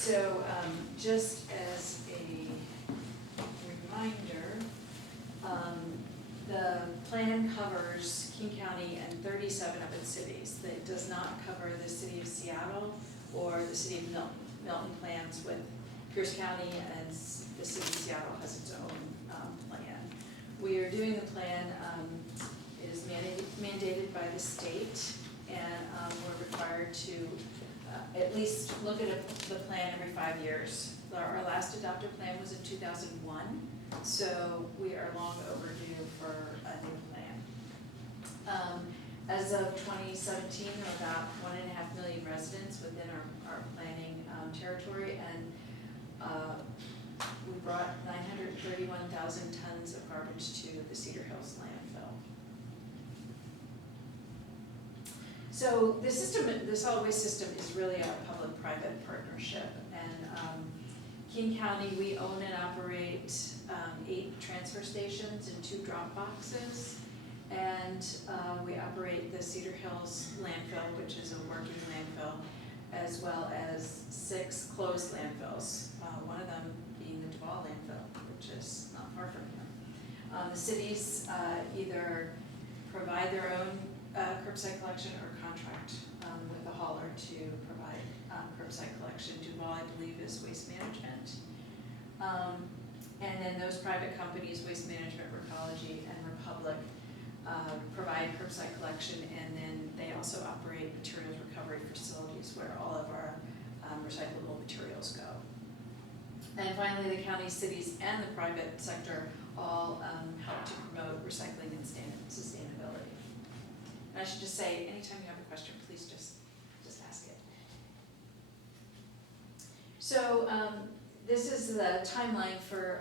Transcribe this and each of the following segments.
So just as a reminder, the plan covers King County and 37 of its cities. It does not cover the city of Seattle or the city of Milton. Milton plans with Pierce County, and the city of Seattle has its own plan. We are doing the plan, it is mandated by the state, and we're required to at least look at the plan every 5 years. Our last adopted plan was in 2001, so we are long overdue for a new plan. As of 2017, there are about 1.5 million residents within our planning territory, and we brought 931,000 tons of garbage to the Cedar Hills landfill. So the system, the solid waste system, is really a public-private partnership, and King County, we own and operate 8 transfer stations and 2 drop boxes, and we operate the Cedar Hills landfill, which is a working landfill, as well as 6 closed landfills, one of them being the Duval landfill, which is not far from here. The cities either provide their own curbside collection or contract with a hauler to provide curbside collection. Duval, I believe, is Waste Management. And then those private companies, Waste Management, Recology, and Republic, provide curbside collection, and then they also operate materials recovery facilities where all of our recyclable materials go. And finally, the county, cities, and the private sector all help to promote recycling and sustainability. And I should just say, anytime you have a question, please just ask it. So this is the timeline for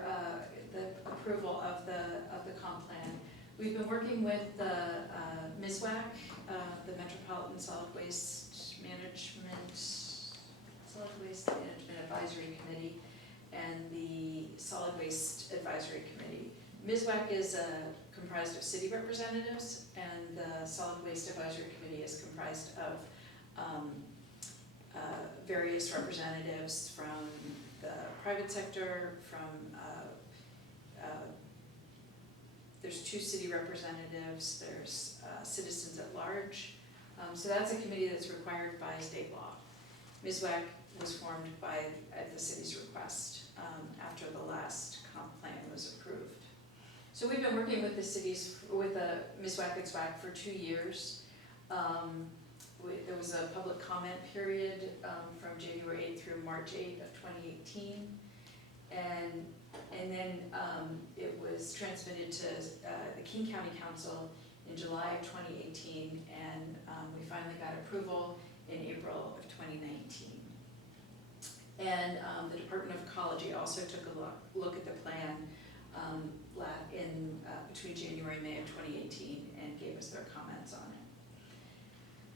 the approval of the comp plan. We've been working with the MSWAC, the Metropolitan Solid Waste Management Advisory Committee, and the Solid Waste Advisory Committee. MSWAC is comprised of city representatives, and the Solid Waste Advisory Committee is comprised of various representatives from the private sector, from there's 2 city representatives, there's citizens at large. So that's a committee that's required by state law. MSWAC was formed at the city's request after the last comp plan was approved. So we've been working with the cities, with the MSWAC and SWAC for 2 years. There was a public comment period from January 8th through March 8th of 2018. And then it was transmitted to the King County Council in July of 2018, and we finally got approval in April of 2019. And the Department of Ecology also took a look at the plan between January and May of 2018 and gave us their comments on it.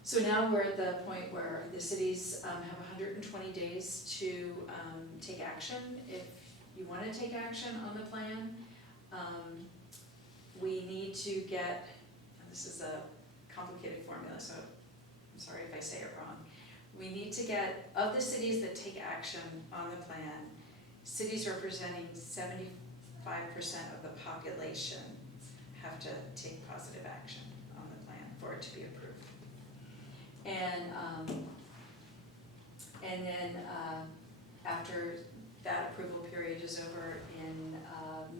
So now we're at the point where the cities have 120 days to take action. If you want to take action on the plan, we need to get, and this is a complicated formula, so I'm sorry if I say it wrong. We need to get, of the cities that take action on the plan, cities representing 75% of the population have to take positive action on the plan for it to be approved. And then after that approval period is over in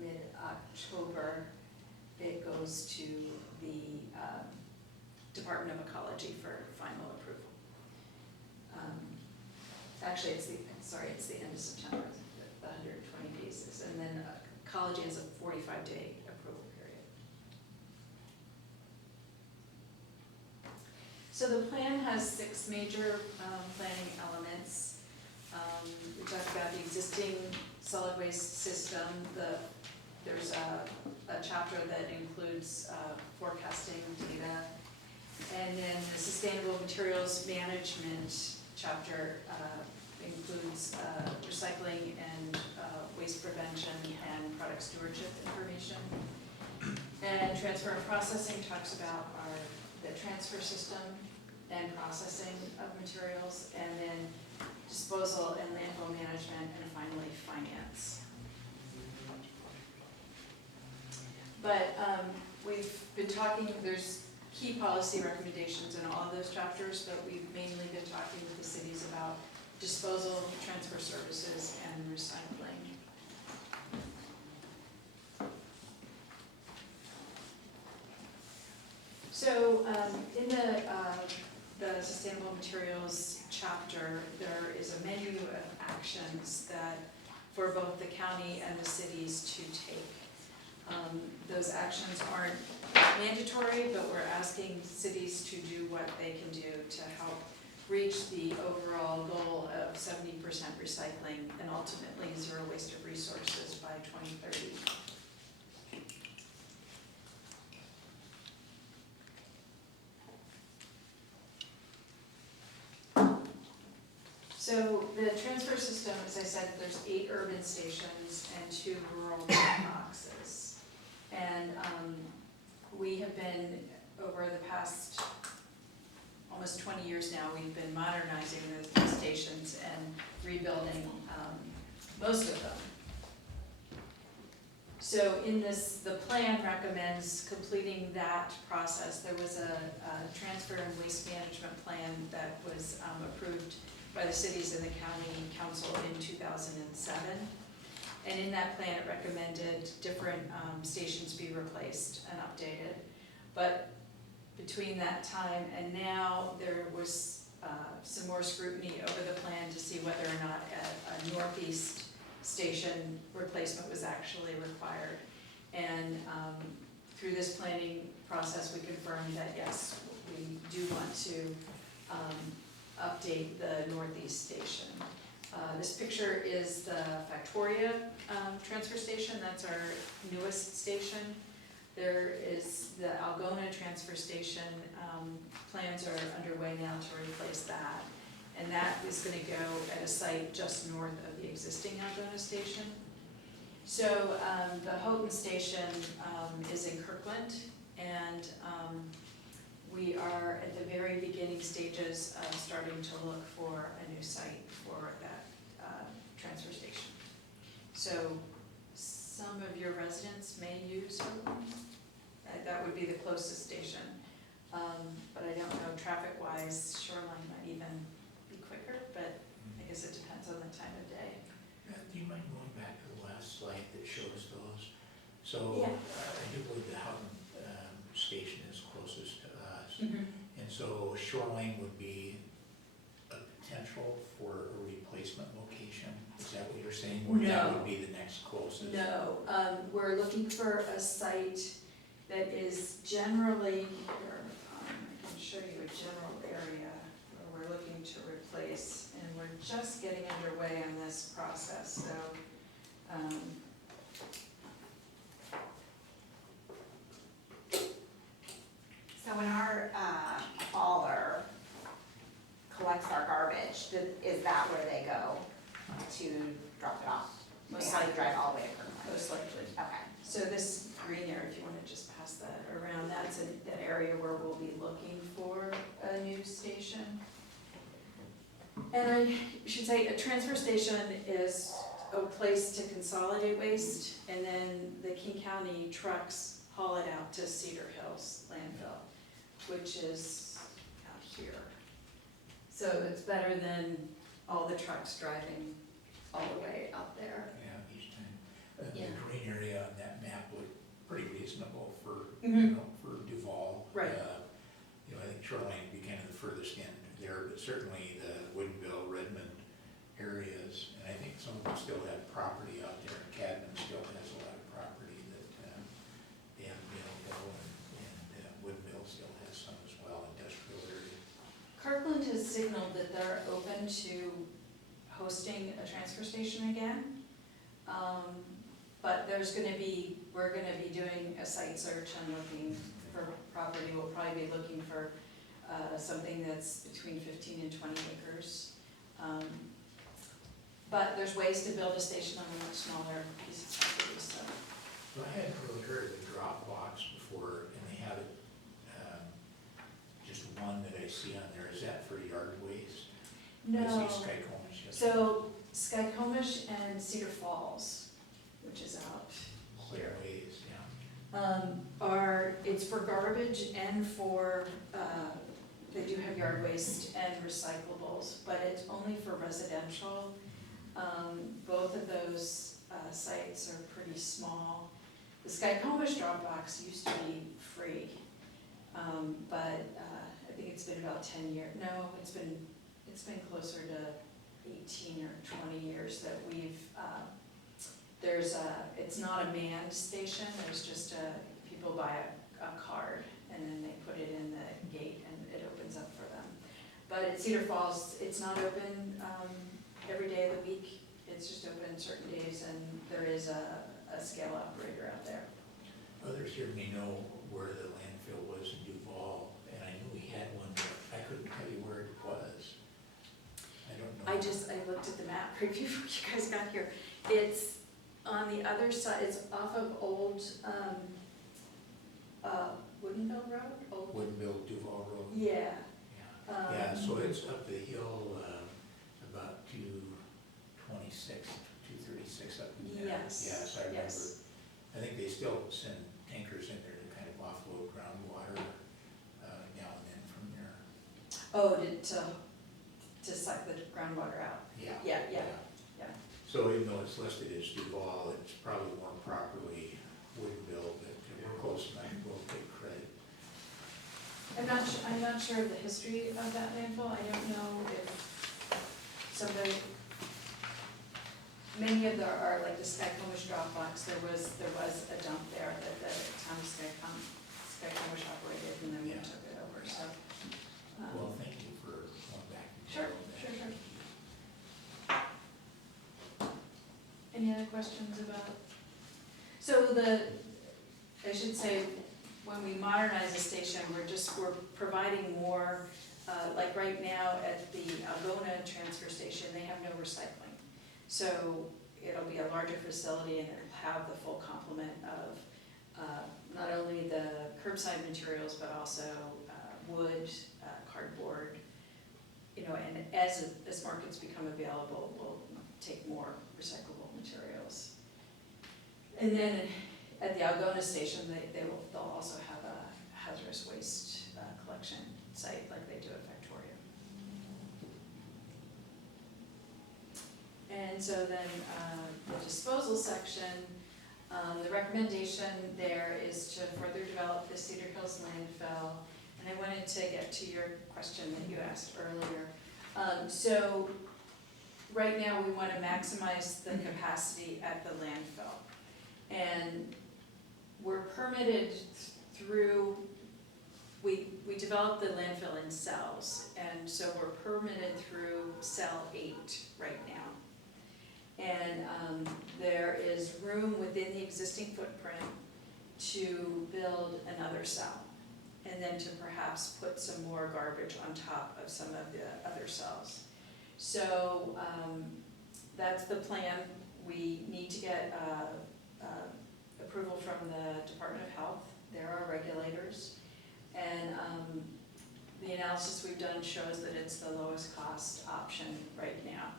mid-October, it goes to the Department of Ecology for final approval. Actually, it's the end of September, the 120 days is, and then Ecology has a 45-day approval period. So the plan has 6 major planning elements. We talked about the existing solid waste system. There's a chapter that includes forecasting data, and then the sustainable materials management chapter includes recycling and waste prevention and product stewardship information. And transfer and processing talks about the transfer system and processing of materials, and then disposal and landfill management, and finally finance. But we've been talking, there's key policy recommendations in all of those chapters, but we've mainly been talking with the cities about disposal, transfer services, and recycling. So in the sustainable materials chapter, there is a menu of actions that for both the county and the cities to take. Those actions aren't mandatory, but we're asking cities to do what they can do to help reach the overall goal of 70% recycling and ultimately zero waste of resources by 2030. So the transfer system, as I said, there's 8 urban stations and 2 rural boxes. And we have been, over the past almost 20 years now, we've been modernizing the stations and rebuilding most of them. So in this, the plan recommends completing that process. There was a transfer and waste management plan that was approved by the cities and the county council in 2007. And in that plan, it recommended different stations be replaced and updated. But between that time and now, there was some more scrutiny over the plan to see whether or not a northeast station replacement was actually required. And through this planning process, we confirmed that yes, we do want to update the northeast station. This picture is the Factoria transfer station. That's our newest station. There is the Algona transfer station. Plans are underway now to replace that. And that is going to go at a site just north of the existing Algona station. So the Houghton station is in Kirkland, and we are at the very beginning stages of starting to look for a new site for that transfer station. So some of your residents may use Houghton. That would be the closest station. But I don't know, traffic-wise, Shoreline might even be quicker, but I guess it depends on the time of day. Do you mind going back to the last slide that shows those? So Yeah. I do believe the Houghton station is closest to us. Mm-hmm. And so Shoreline would be a potential for a replacement location? Is that what you're saying? Or that No. would be the next closest? No, we're looking for a site that is generally, here, I can show you a general area where we're looking to replace, and we're just getting underway on this process, so. So when our hauler collects our garbage, is that where they go to drop it off? Most They have to likely. drive all the way to Kirkland? Most likely. Okay. So this green area, if you want to just pass that around, that's an area where we'll be looking for a new station. And I should say, a transfer station is a place to consolidate waste, and then the King County trucks haul it out to Cedar Hills landfill, which is out here. So it's better than all the trucks driving all the way out there. Yeah, each time. Yeah. The green area on that map looked pretty reasonable for, Mhm. for Duval. Right. I think Shoreline would be kind of the furthest end there, but certainly the Woodinville, Redmond areas, and I think some of them still have property out there. Cadman still has a lot of property that Dan Millville and Woodinville still has some as well, industrial area. Kirkland has signaled that they're open to hosting a transfer station again. But we're gonna be doing a site search and looking for property. We'll probably be looking for something that's between 15 and 20 acres. But there's ways to build a station on a much smaller piece of property, so. So I hadn't really heard of the drop box before, and they have it, just one that I see on there. Is that for yard waste? I No, see Skycomas, So Skycomish and Cedar Falls, which is out here, Ways, yeah. it's for garbage and for, they do have yard waste and recyclables, but it's only for residential. Both of those sites are pretty small. The Skycomish drop box used to be free, but I think it's been about 10 years, no, it's been closer to 18 or 20 years that we've, it's not a manned station, there's just people buy a card and then they put it in the gate and it opens up for them. But at Cedar Falls, it's not open every day of the week, it's just open certain days, and there is a scale operator out there. Others here may know where the landfill was in Duval, and I knew we had one, but I couldn't tell you where it was. I don't know. I looked at the map right before you guys got here. It's on the other side, it's off of old, Woodinville Road? Old. Woodinville Duval Road. Yeah. Yeah, yeah, so it's up the hill, about 226, 236 up in there. Yes, Yes, I remember. yes. I think they still send tankers in there to kind of offload groundwater now and then from there. Oh, to suck the groundwater out. Yeah. Yeah. So even though it's listed as Duval, it's probably more properly Woodinville, but we're close enough, we'll take credit. I'm not sure of the history of that landfill. I don't know if somebody, many of our, like the Skycomish drop box, there was a dump there that the town of Skycomish operated, and then we Yeah. took it over, so. Well, thank you for going back. and Sure, forth. sure. Any other questions about? So I should say, when we modernize the station, we're providing more, like right now at the Algona transfer station, they have no recycling. So it'll be a larger facility and it'll have the full complement of not only the curbside materials, but also wood, cardboard, and as markets become available, we'll take more recyclable materials. And then at the Algona station, they'll also have a hazardous waste collection site like they do at Victoria. And so then the disposal section, the recommendation there is to further develop the Cedar Hills landfill. And I wanted to get to your question that you asked earlier. So right now we want to maximize the capacity at the landfill. And we're permitted through, we developed the landfill in cells, and so we're permitted through cell 8 right now. And there is room within the existing footprint to build another cell, and then to perhaps put some more garbage on top of some of the other cells. So that's the plan. We need to get approval from the Department of Health. They're our regulators. And the analysis we've done shows that it's the lowest cost option right now.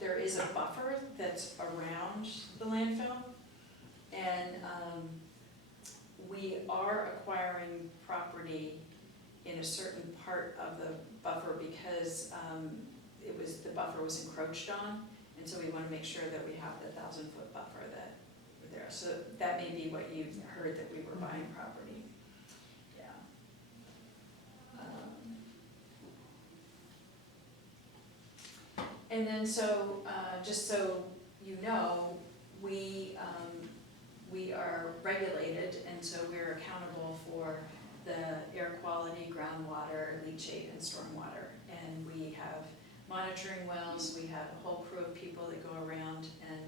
There is a buffer that's around the landfill. And we are acquiring property in a certain part of the buffer because the buffer was encroached on, and so we want to make sure that we have the 1,000-foot buffer that we're there. So that may be what you heard, that we were buying property. Yeah. And then just so you know, we are regulated, and so we're accountable for the air quality, groundwater, leachate, and stormwater. And we have monitoring wells. We have a whole crew of people that go around and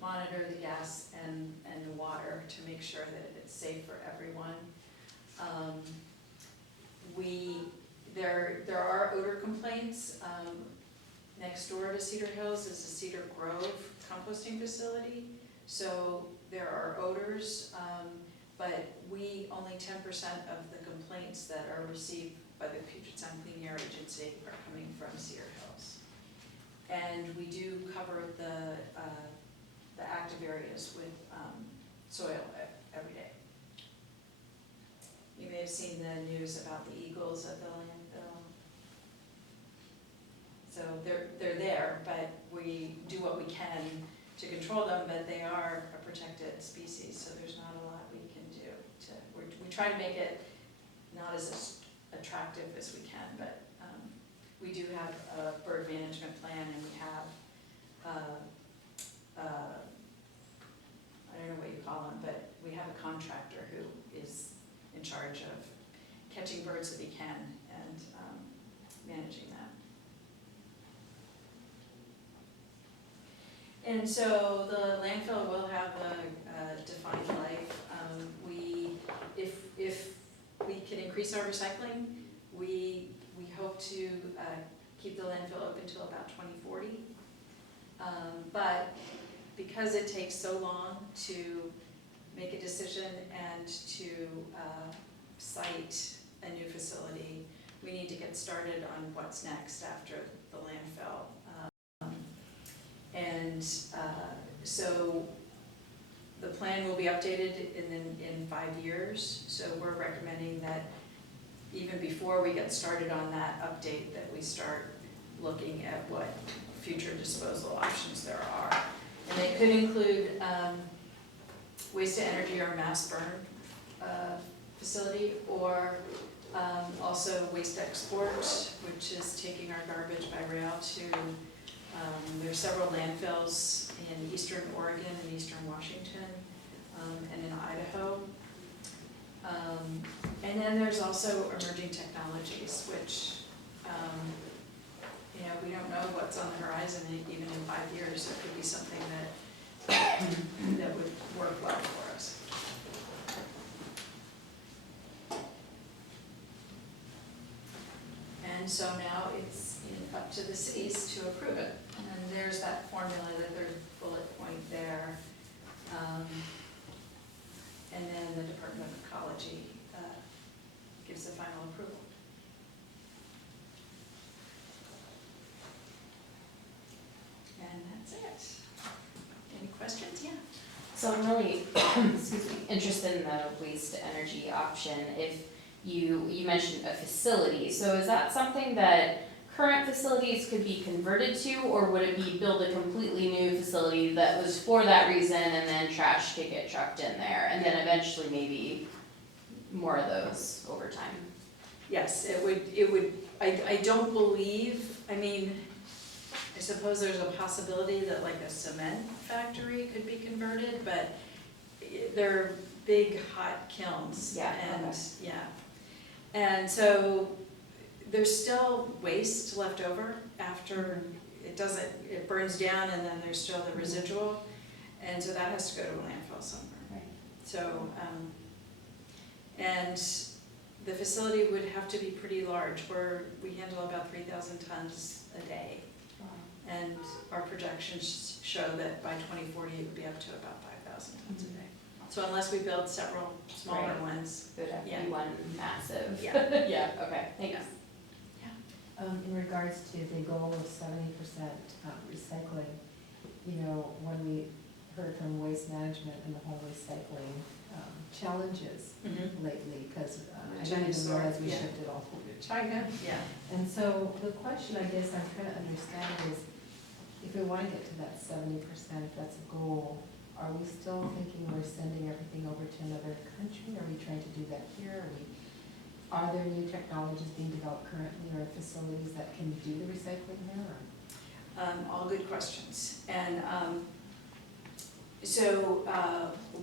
monitor the gas and the water to make sure that it's safe for everyone. There are odor complaints. Next door to Cedar Hills is the Cedar Grove composting facility. So there are odors, but only 10% of the complaints that are received by the Puget Sound Clean Air Agency are coming from Cedar Hills. And we do cover the active areas with soil every day. You may have seen the news about the eagles at the landfill. So they're there, but we do what we can to control them, but they are a protected species, so there's not a lot we can do to, we try to make it not as attractive as we can, but we do have a bird management plan, and we have, I don't know what you call them, but we have a contractor who is in charge of catching birds that he can and managing that. And so the landfill will have a defined life. If we can increase our recycling, we hope to keep the landfill open till about 2040. But because it takes so long to make a decision and to site a new facility, we need to get started on what's next after the landfill. So the plan will be updated in 5 years. So we're recommending that even before we get started on that update, that we start looking at what future disposal options there are. And they could include waste to energy or mass burn facility, or also waste export, which is taking our garbage by rail to, there's several landfills in eastern Oregon and eastern Washington, and in Idaho. And then there's also emerging technologies, which, we don't know what's on the horizon. Even in 5 years, there could be something that would work well for us. And so now it's up to the cities to approve it. And there's that formula, the third bullet point there. And then the Department of Ecology gives the final approval. And that's it. Any questions? Yeah. So I'm really, excuse me, interested in the waste to energy option. If you mentioned a facility, so is that something that current facilities could be converted to, or would it be build a completely new facility that was for that reason, and then trash could get trucked in there, and then eventually maybe more of those over time? Yes, it would, I don't believe, I suppose there's a possibility that like a cement factory could be converted, but they're big hot kilns. Yeah, And, okay. yeah. And so there's still waste left over after it burns down, and then there's still the residual. And so that has to go to a landfill somewhere. Right. So, and the facility would have to be pretty large. We handle about 3,000 tons a day. And our projections show that by 2040, it would be up to about 5,000 tons a day. So unless we build several smaller Right. ones. It would have to Yeah. be one massive. Yeah. Yeah, okay, thanks. In regards to the goal of 70% recycling, when we heard from Waste Management and the whole recycling challenges Mhm. lately, because I China didn't even store, realize we yeah. shipped it all over to China. Yeah. And so the question I guess I'm trying to understand is, if we want to get to that 70%, if that's a goal, are we still thinking we're sending everything over to another country? Are we trying to do that here? Are there new technologies being developed currently, or facilities that can do the recycling here? All good questions. And so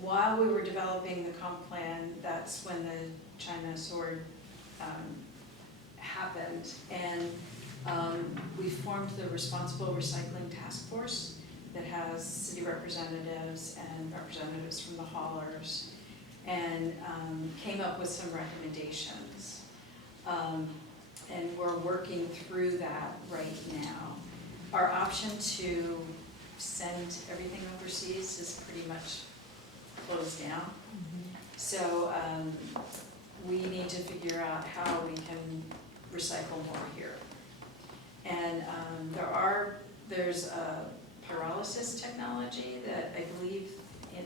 while we were developing the comp plan, that's when the China sword happened. And we formed the Responsible Recycling Task Force that has city representatives and representatives from the haulers, and came up with some recommendations. And we're working through that right now. Our option to send everything overseas is pretty much closed down. So we need to figure out how we can recycle more here. And there's a pyrolysis technology that I believe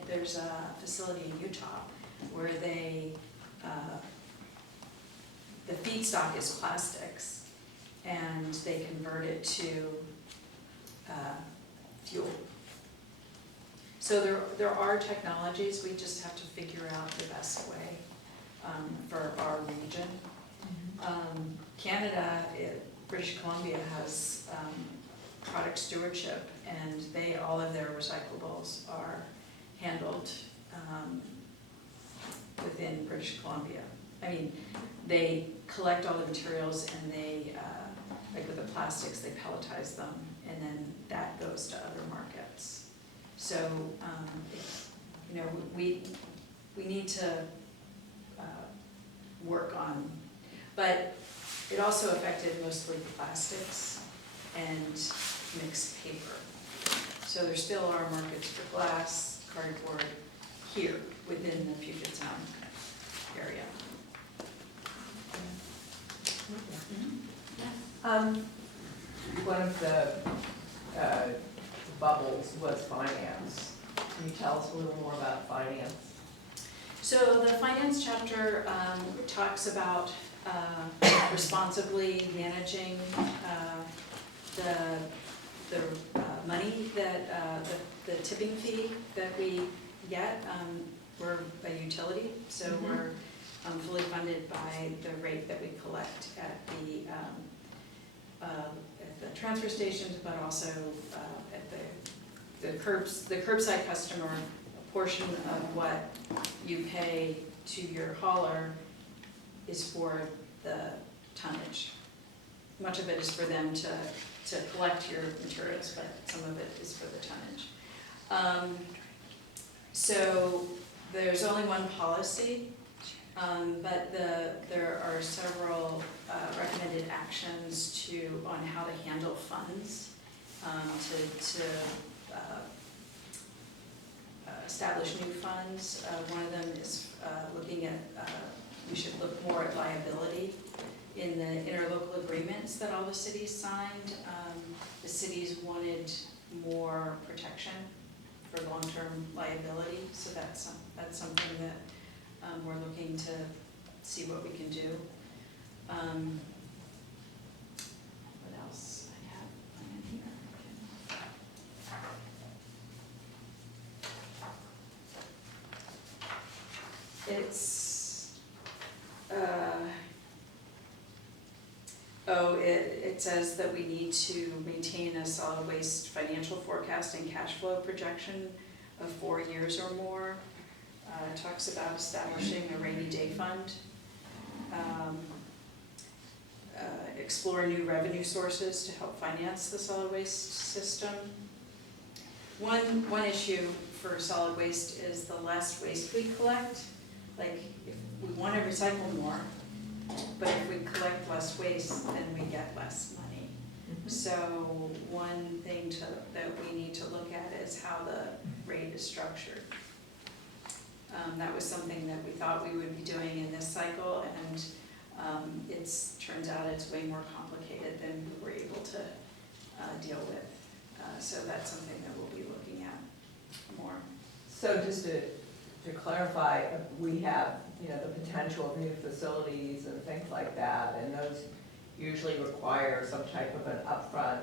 there's a facility in Utah where they, the feedstock is plastics and they convert it to fuel. So there are technologies, we just have to figure out the best way for our region. Canada, British Columbia has product stewardship, and all of their recyclables are handled within British Columbia. I mean, they collect all the materials and they, like with the plastics, they pelletize them, and then that goes to other markets. So, you know, we need to work on, but it also affected mostly plastics and mixed paper. So there still are markets for glass, cardboard here within the Puget Sound area. One of the bubbles was finance. Can you tell us a little more about finance? So the finance chapter talks about responsibly managing the money that, the tipping fee that we get. We're a utility, so we're fully funded by the rate that we collect at the transfer stations, but also at the curbside customer. A portion of what you pay to your hauler is for the tonnage. Much of it is for them to collect your materials, but some of it is for the tonnage. So there's only one policy, but there are several recommended actions on how to handle funds, to establish new funds. One of them is looking at, we should look more at liability in the interlocal agreements that all the cities signed. The cities wanted more protection for long-term liability, so that's something that we're looking to see what we can do. What else I have in here? It says that we need to maintain a solid waste financial forecast and cash flow projection of 4 years or more. It talks about establishing a rainy day fund. Explore new revenue sources to help finance the solid waste system. One issue for solid waste is the less waste we collect. Like, if we want to recycle more, but if we collect less waste, then we get less money. So one thing that we need to look at is how the rate is structured. That was something that we thought we would be doing in this cycle, and turns out it's way more complicated than we were able to deal with. So that's something that we'll be looking at more. So just to clarify, we have, the potential of new facilities and things like that, and those usually require some type of an upfront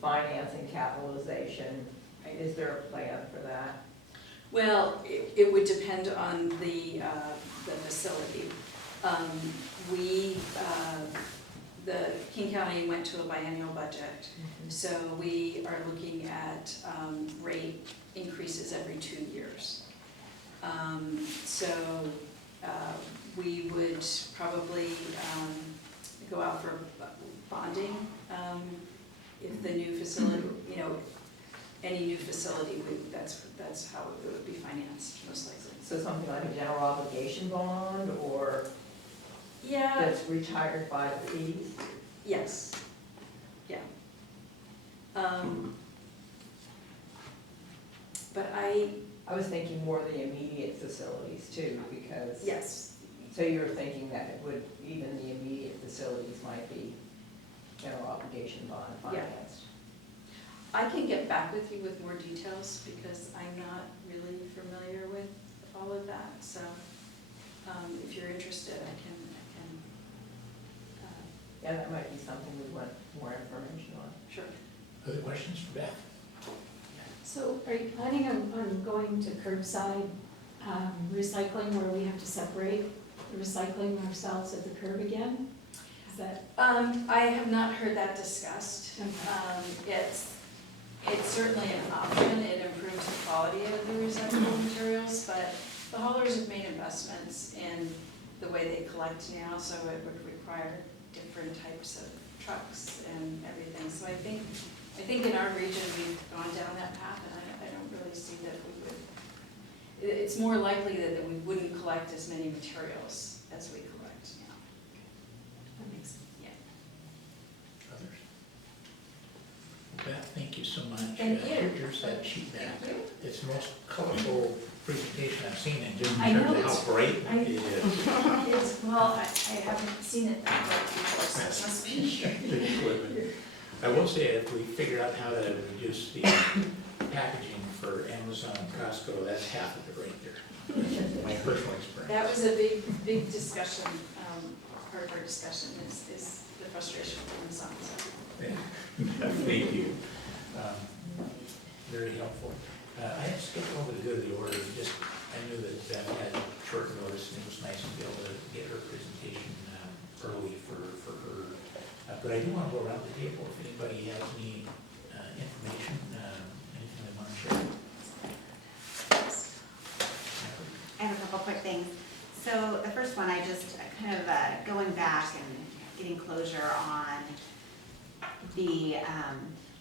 financing capitalization. Is there a plan for that? Well, it would depend on the facility. The King County went to a biennial budget, so we are looking at rate increases every 2 years. We would probably go out for bonding if the new facility, any new facility, that's how it would be financed, most likely. So something like a general obligation bond, or Yeah. that's retired by the fees? Yes. Yeah. But I was thinking more of the immediate facilities too, because. yes, So you're thinking that it would, even the immediate facilities might be general obligation bond Yeah. financed? I can get back with you with more details because I'm not really familiar with all of that, so, if you're interested, I can, Yeah, that might be something we want more information on. sure. Other questions for Beth? So are you planning on going to curbside recycling where we have to separate the recycling ourselves at the curb again? Is that, I have not heard that discussed. It's certainly an option, it improves the quality of the recyclable materials, but the haulers have made investments in the way they collect now, so it would require different types of trucks and everything. So I think in our region, we've gone down that path, and I don't really see that we would, it's more likely that we wouldn't collect as many materials as we collect now. that makes Others? Beth, thank you so much. Thank you. Here's that sheet back. Thank you. It's the most colorful presentation I've seen, and just I in know terms of it's- how bright I- it is. Well, I haven't seen it that way before, so it must be. Good equipment. I will say, if we figure out how to reduce the packaging for Amazon and Costco, that's half of it right there. My personal experience. That was a big discussion, part of our discussion is the frustration from the sons. Yeah. Thank you. Very helpful. I had skipped over to go to the order, just, I knew that Beth had short notice, and it was nice to be able to get her presentation early for her. But I do want to go around the table if anybody has any information, anything they want to share. I have a couple quick things. So the first one, I just kind of going back and getting closure on the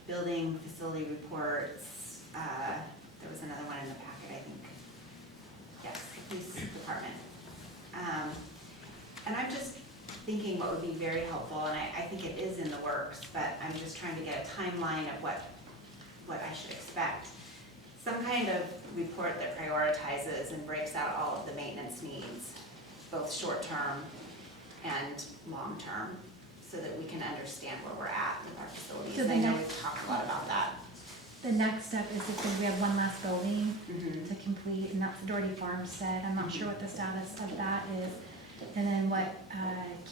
building facility reports. There was another one in the packet, I think. Yes, the police department. And I'm just thinking what would be very helpful, and I think it is in the works, but I'm just trying to get a timeline of what I should expect. Some kind of report that prioritizes and breaks out all of the maintenance needs, both short-term and long-term, so that we can understand where we're at with our facilities. So the I know next- we've talked a lot about that. The next step is because we have one last building Mhm. to complete, and that's Doherty Farmstead. I'm not sure what the status of that is. And then what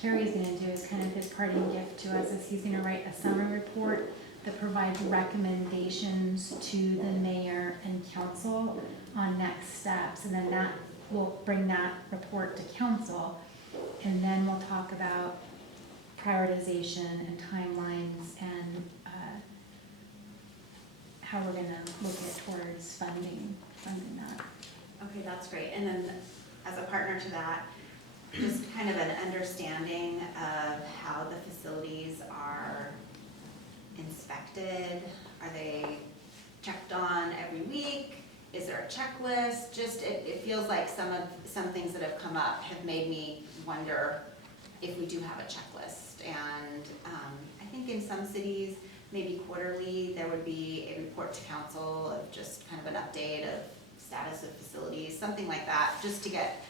Carrie's gonna do is kind of his parting gift to us is he's gonna write a summary report that provides recommendations to the mayor and council on next steps. And then that, we'll bring that report to council, and then we'll talk about prioritization and timelines and how we're gonna look at towards funding that. Okay, that's great. And then as a partner to that, just kind of an understanding of how the facilities are inspected. Are they checked on every week? Is there a checklist? Just, it feels like some things that have come up have made me wonder if we do have a checklist. And I think in some cities, maybe quarterly, there would be a report to council of just kind of an update of status of facilities, something like that, just to get,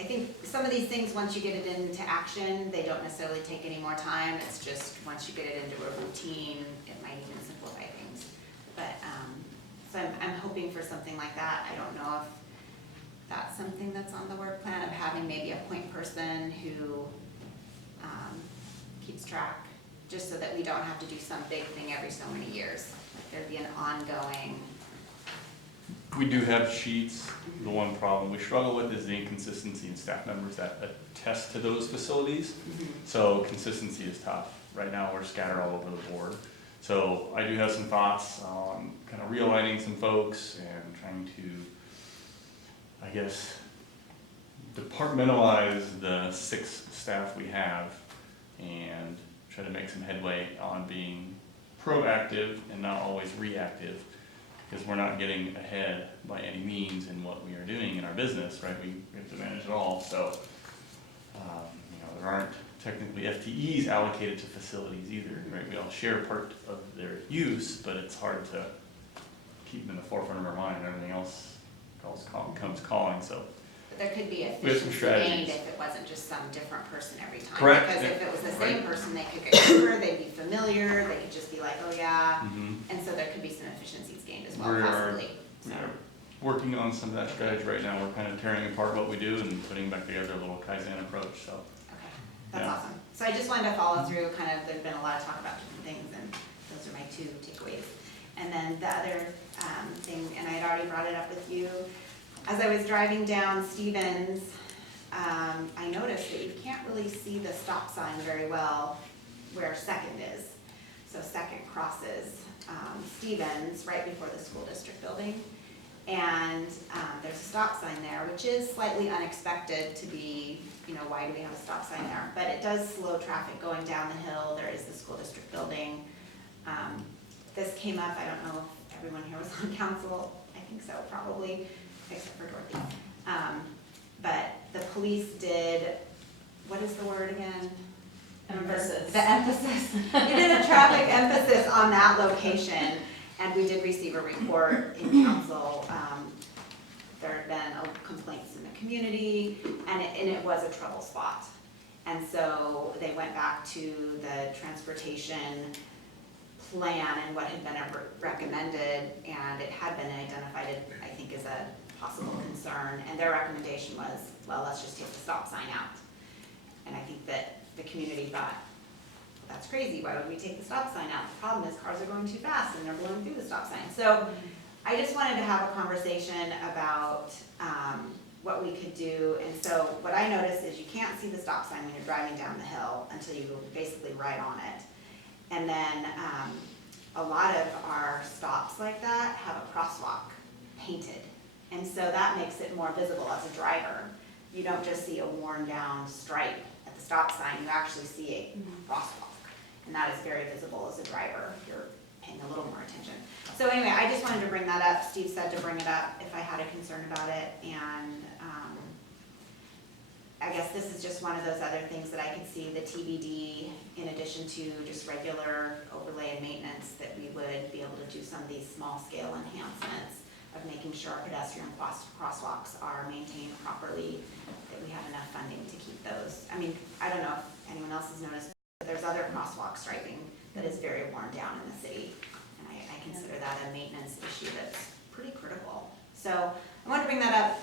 I think some of these things, once you get it into action, they don't necessarily take any more time. It's just, once you get it into a routine, it might even simplify things. But, so I'm hoping for something like that. I don't know if that's something that's on the work plan, of having maybe a point person who keeps track, just so that we don't have to do some big thing every so many years. Like there'd be an ongoing. We do have sheets. The one problem we struggle with is the inconsistency in staff members that attest to those facilities. So consistency is tough. Right now, we're scattered all over the board. So I do have some thoughts on kind of realigning some folks and trying to, I guess, departmentalize the 6 staff we have and try to make some headway on being proactive and not always reactive, because we're not getting ahead by any means in what we are doing in our business, right? We have to manage it all. So, there aren't technically FTEs allocated to facilities either, right? We all share part of their use, but it's hard to keep them in the forefront of our mind and everything else comes calling. So But there could be We have some efficiency strategies. gained if it wasn't just some different person every time. Correct. Because if it was the Right. same person, they could get quicker, they'd be familiar, they could just be like, oh yeah. Mhm. And so there could be some efficiencies gained as well, We are- possibly. We So, are working on some of that strategy right now. We're kind of tearing apart what we do and putting back together a little Kaizen approach, so. okay, that's Yeah. awesome. So I just wanted to follow through, kind of, there's been a lot of talk about different things, and those are my 2 takeaways. And then the other thing, and I had already brought it up with you, as I was driving down Stevens, I noticed that you can't really see the stop sign very well where Second is. So Second crosses Stevens right before the school district building. And there's a stop sign there, which is slightly unexpected to be, why do we have a stop sign there? But it does slow traffic going down the hill. There is the school district building. This came up, I don't know if everyone here was on council, I think so, probably, except for Dorothy. But the police did, what is the word again? Emphasis. The emphasis. They did a traffic emphasis on that location, and we did receive a report in council. There had been complaints in the community, and it was a trouble spot. And so they went back to the transportation plan and what had been recommended, and it had been identified, I think, as a possible concern. And their recommendation was, well, let's just take the stop sign out. And I think that the community thought, that's crazy, why would we take the stop sign out? The problem is cars are going too fast and they're blowing through the stop sign. So I just wanted to have a conversation about what we could do. And so what I noticed is you can't see the stop sign when you're driving down the hill until you go basically right on it. And then a lot of our stops like that have a crosswalk painted. And so that makes it more visible as a driver. You don't just see a worn down stripe at the stop sign, you actually see a crosswalk. And that is very visible as a driver, you're paying a little more attention. So anyway, I just wanted to bring that up. Steve said to bring it up if I had a concern about it. And I guess this is just one of those other things that I could see the TBD, in addition to just regular overlay and maintenance, that we would be able to do some of these small scale enhancements of making sure our pedestrian crosswalks are maintained properly, that we have enough funding to keep those. I mean, I don't know if anyone else has noticed, but there's other crosswalk striping that is very worn down in the city. And I consider that a maintenance issue that's pretty critical. So I wanted to bring that up.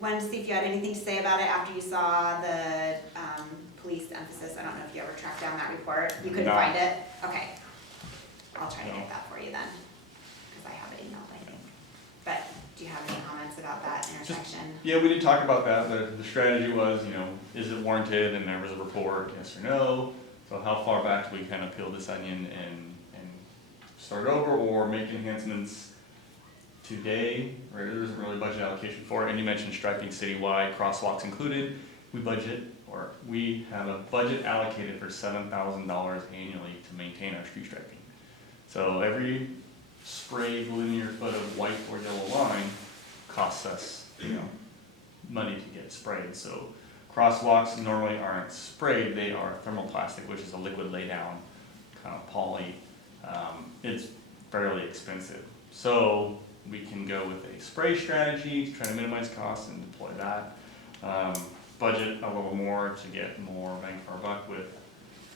Wanted to see if you had anything to say about it after you saw the police emphasis. I don't know if you ever tracked down that report. You couldn't No. find it? Okay. I'll try to get that for you then, because I have it emailed, I think. But do you have any comments about that intersection? Yeah, we did talk about that. The strategy was, is it warranted? And there was a report, yes or no. So how far back do we kind of peel this onion and start over, or make enhancements today, right? There isn't really budget allocation for it. And you mentioned striping citywide, crosswalks included. We have a budget allocated for $7,000 annually to maintain our street striping. So every sprayed linear foot of white or yellow line costs us, money to get sprayed. So crosswalks normally aren't sprayed, they are thermoplastic, which is a liquid laydown, kind of poly. It's fairly expensive. So we can go with a spray strategy to try to minimize costs and deploy that. Budget a little more to get more bang for our buck with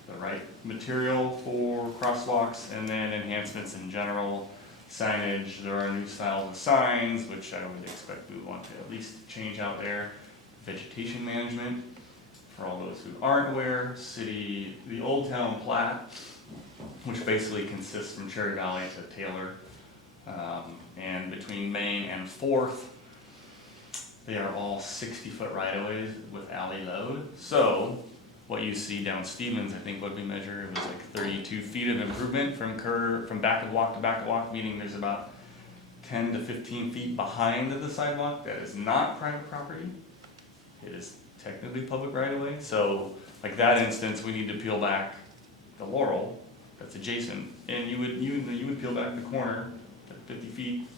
the right material for crosswalks, and then enhancements in general, signage. There are new styles of signs, which I would expect we want to at least change out there. Vegetation management, for all those who aren't aware, the Old Town Plat, which basically consists from Cherry Valley to Taylor, and between Main and 4th, they are all 60-foot right-of-ways with alley load. So what you see down Stevens, I think what we measure, it was like 32 feet of improvement from back of walk to back of walk, meaning there's about 10 to 15 feet behind the sidewalk that is not private property. It is technically public right-of-way. So like that instance, we need to peel back the laurel that's adjacent, and you would peel back the corner at 50 feet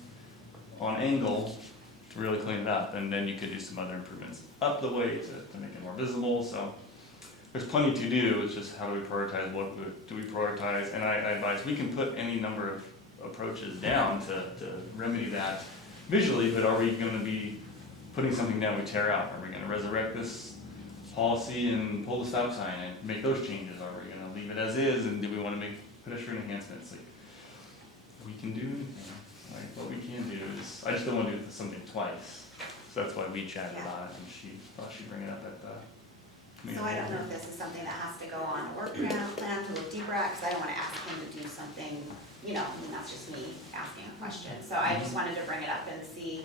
on angle to really clean it up, and then you could do some other improvements up the way to make it more visible. So there's plenty to do. It's just how do we prioritize, what do we prioritize, and I advise we can put any number of approaches down to remedy that visually, but are we going to be putting something down we tear out? Are we gonna resurrect this policy and pull the stop sign and make those changes? Are we gonna leave it as is, and do we wanna make pedestrian enhancements? Like, we can do anything, like, what we can do is, I just don't wanna do something twice. So that's why we chatted Yeah. about it, and she thought she'd bring it up at the meeting. So I don't know if this is something that has to go on a work plan to look deeper at, because I don't wanna ask him to do something, you know, I mean, that's just me asking a question. So I just wanted to bring it up and see,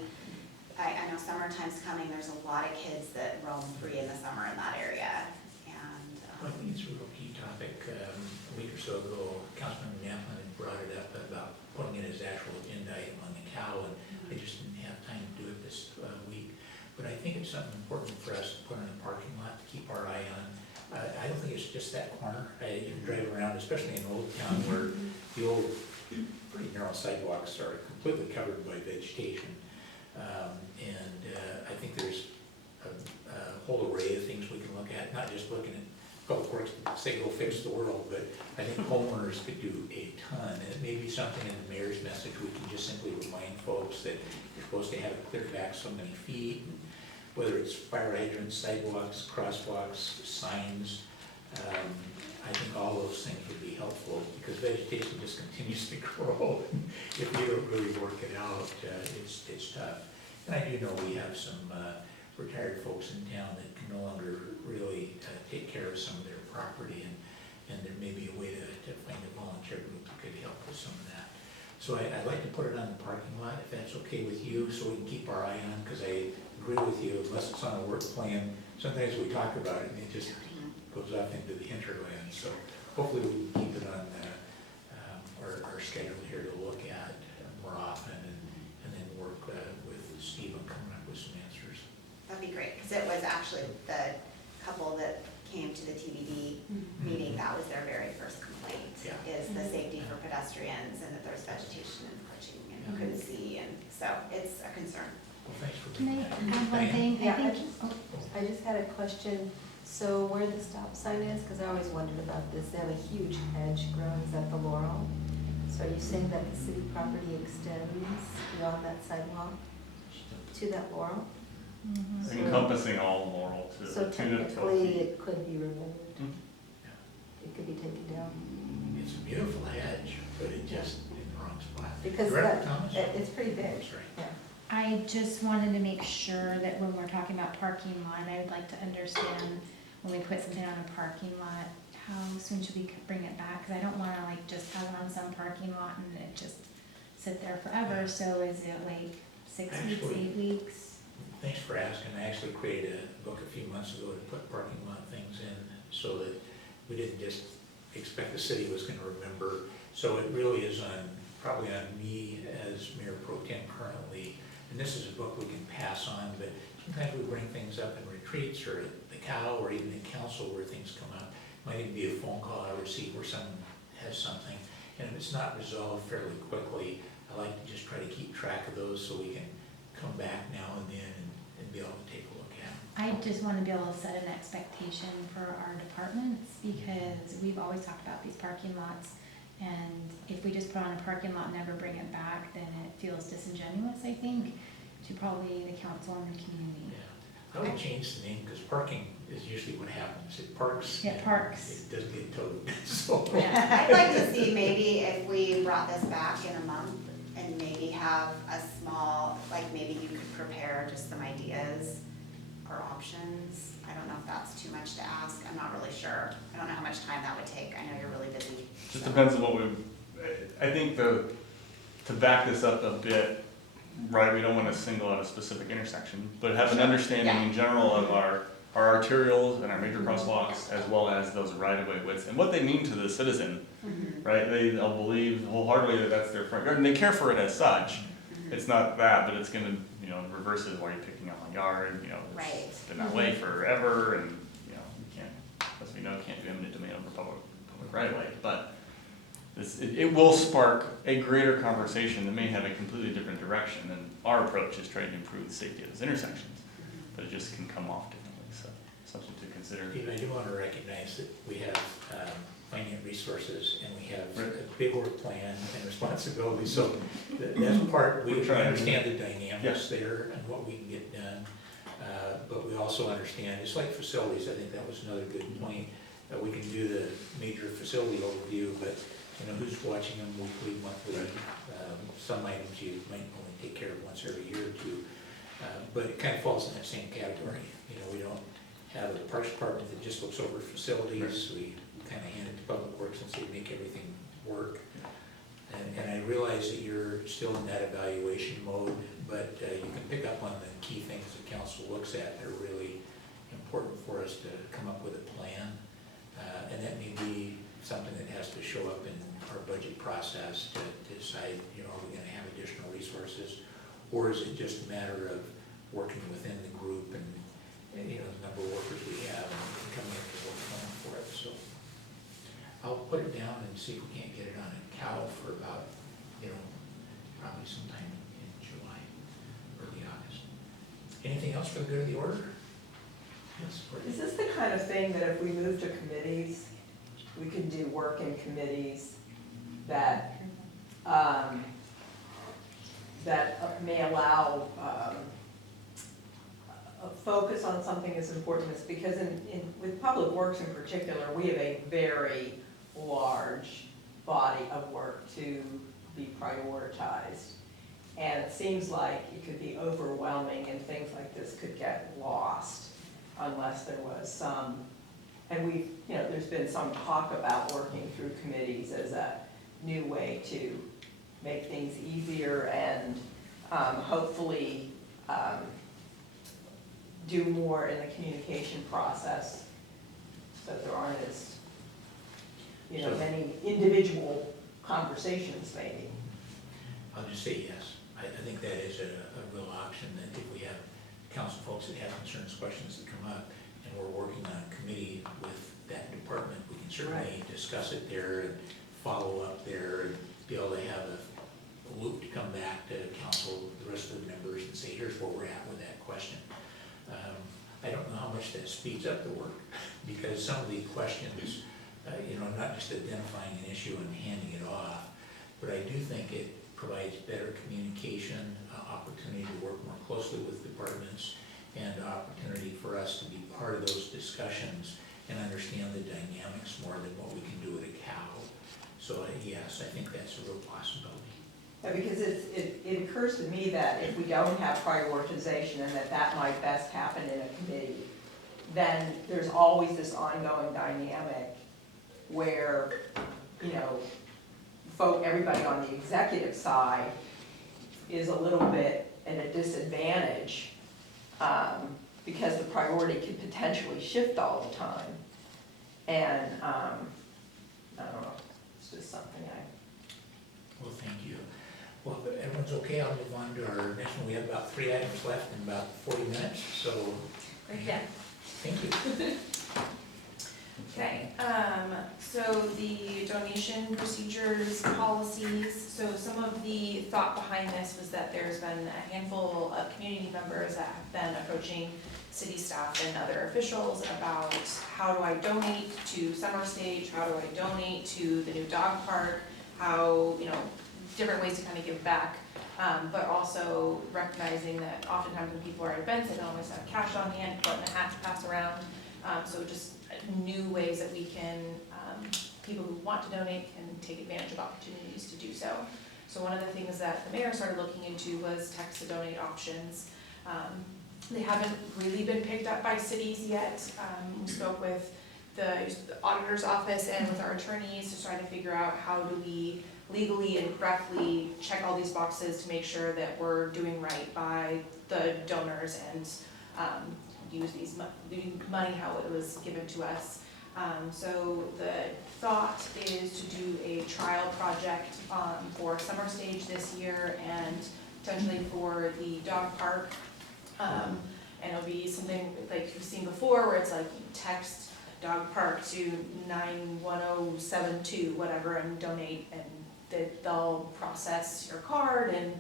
I know summertime's coming, there's a lot of kids that roam free in the summer in that area, and, I think it's a real key topic. A week or so ago, Councilman Yapman had brought it up about putting it as actual agenda item on the cow, and I just didn't have time to do it this week. But I think it's something important for us to put in the parking lot to keep our eye on. I don't think it's just that corner. You can drive around, especially in Old Town, where the old, pretty narrow sidewalks are completely covered by vegetation. I think there's a whole array of things we can look at, not just looking at Public Works, say go fix the world, but I think homeowners could do a ton. And it may be something in the mayor's message, we can just simply remind folks that you're supposed to have it cleared back so many feet, whether it's fire hydrants, sidewalks, crosswalks, signs. I think all those things would be helpful, because vegetation just continues to grow. If you don't really work it out, it's tough. And I do know we have some retired folks in town that can no longer really take care of some of their property, and there may be a way to find a volunteer group that could help with some of that. So I'd like to put it on the parking lot, if that's okay with you, so we can keep our eye on, because I agree with you, unless it's on a work plan, sometimes we talk about it and it just goes off into the hinterland. So hopefully we can keep it on our schedule here to look at more often, and then work with Steve on coming up with some answers. that'd be great, because it was actually the couple that came to the TBD meeting, that was their very first complaint, Yeah. is the safety for pedestrians, and that there's vegetation encroaching and you couldn't see, and so it's a concern. Well, thanks for Can I bringing that. add one Diane? thing? Yeah, I think, oh, I just had a question. So where the stop sign is, because I always wondered about this, they have a huge hedge growing, is that the Laurel? So are you saying that the city property extends beyond that sidewalk to that Laurel? mhm. Encompassing all Laurel to So the tune of 12 technically, feet. it could be removed, Mhm. it could be taken down. It's a beautiful hedge, but it just in the wrong spot. Because Director that, Thomas? it's pretty big, That's right. yeah. I just wanted to make sure that when we're talking about parking lot, I would like to understand when we put something on a parking lot, how soon should we bring it back? Because I don't want to like just have it on some parking lot and it just sit there forever. So is it like 6 weeks, Actually- 8 weeks? Thanks for asking. I actually created a book a few months ago to put parking lot things in, so that we didn't just expect the city was gonna remember. So it really is probably on me as Mayor Pro Tem currently, and this is a book we can pass on, but sometimes we bring things up in retreats or at the cow or even in council where things come up. Might even be a phone call I receive where someone has something, and if it's not resolved fairly quickly, I like to just try to keep track of those so we can come back now and then and be able to take a look at them. I just want to be able to set an expectation for our departments because we've always talked about these parking lots. And if we just put on a parking lot and never bring it back, then it feels disingenuous, I think, to probably the council and the community. Yeah, I would change the name, because parking is usually what happens, it parks. Yeah, and parks. It doesn't get towed, so. I'd like to see maybe if we brought this back in a month and maybe have a small, like maybe you could prepare just some ideas or options. I don't know if that's too much to ask, I'm not really sure. I don't know how much time that would take, I know you're really busy. Just so. depends on what we, I think to back this up a bit, right, we don't wanna single out a specific intersection, but have an understanding in general of our arterials and our major crosswalks, as well as those right-of-way widths, and what they mean to the citizen, Mhm, right? They'll believe wholeheartedly that that's their front yard, and they care for it as such. mhm. It's not that, but it's gonna, reverse it while you're picking up my yard, Right. it's been that way forever, and, you can't, as we know, can't do eminent domain over public right-of-way, but it will spark a greater conversation that may have a completely different direction, and our approach is trying to improve the safety of those intersections, but it just can come off differently, so something to consider. Steve, I do want to recognize that we have finite resources, and we have Right. a big work plan and responsibility, so that's part, we We're trying. understand the dynamics there and what we can get done. But we also understand, it's like facilities, I think that was another good point. We can do the major facility overview, but, you know, who's watching them weekly, monthly? Some items you might only take care of once every year or two. But it kind of falls in that same category. You know, we don't have a parks department that just looks over facilities. We kind of hand it to Public Works and say, make everything work. And I realize that you're still in that evaluation mode, but you can pick up on the key things that council looks at that are really important for us to come up with a plan. And that may be something that has to show up in our budget process to decide, you know, are we gonna have additional resources? Or is it just a matter of working within the group and you know, the number of workers we have and coming up with a plan for it, so. I'll put it down and see if we can't get it on a cow for about, you know, probably sometime in July, early August. Anything else for the good of the order? Yes, Courtney? Is this the kind of thing that if we move to committees, we can do work in committees that, that may allow, a focus on something as important as, because with Public Works in particular, we have a very large body of work to be prioritized. And it seems like it could be overwhelming and things like this could get lost unless there was some, and we've, you know, there's been some talk about working through committees as a new way to make things easier and hopefully do more in the communication process so that there aren't as, you know, many individual conversations maybe. I'll just say yes. I think that is a real option, that if we have council folks that have concerns, questions that come up, and we're working on a committee with that department, we can certainly discuss it there and follow up there and be able to have a loop to come back to council, the rest of the members, and say, here's where we're at with that question. I don't know how much that speeds up the work, because some of the questions, you know, not just identifying an issue and handing it off, but I do think it provides better communication, opportunity to work more closely with departments, and opportunity for us to be part of those discussions and understand the dynamics more than what we can do with a cow. So yes, I think that's a real possibility. Yeah, because it occurs to me that if we don't have prioritization and that might best happen in a committee, then there's always this ongoing dynamic where, you know, everybody on the executive side is a little bit at a disadvantage because the priority could potentially shift all the time. And I don't know, it's just something Well, thank you. Well, if everyone's okay, I'll move on to our next one. We have about 3 items left in about 40 minutes, so Yeah. thank you. Okay, so the donation procedures, policies, so some of the thought behind this was that there's been a handful of community members that have been approaching city staff and other officials about how do I donate to Summer Stage, how do I donate to the new dog park, how, you know, different ways to kind of give back, but also recognizing that oftentimes when people are at events, they don't always have cash on hand, but in a hat to pass around, so just new ways that we can, people who want to donate can take advantage of opportunities to do so. So one of the things that the mayor started looking into was text to donate options. They haven't really been picked up by cities yet. We spoke with the auditor's office and with our attorneys to try to figure out how do we legally and correctly check all these boxes to make sure that we're doing right by the donors and use these money how it was given to us. So the thought is to do a trial project for Summer Stage this year and potentially for the dog park. And it'll be something like you've seen before where it's like you text dog park to 91072 whatever and donate, and they'll process your card and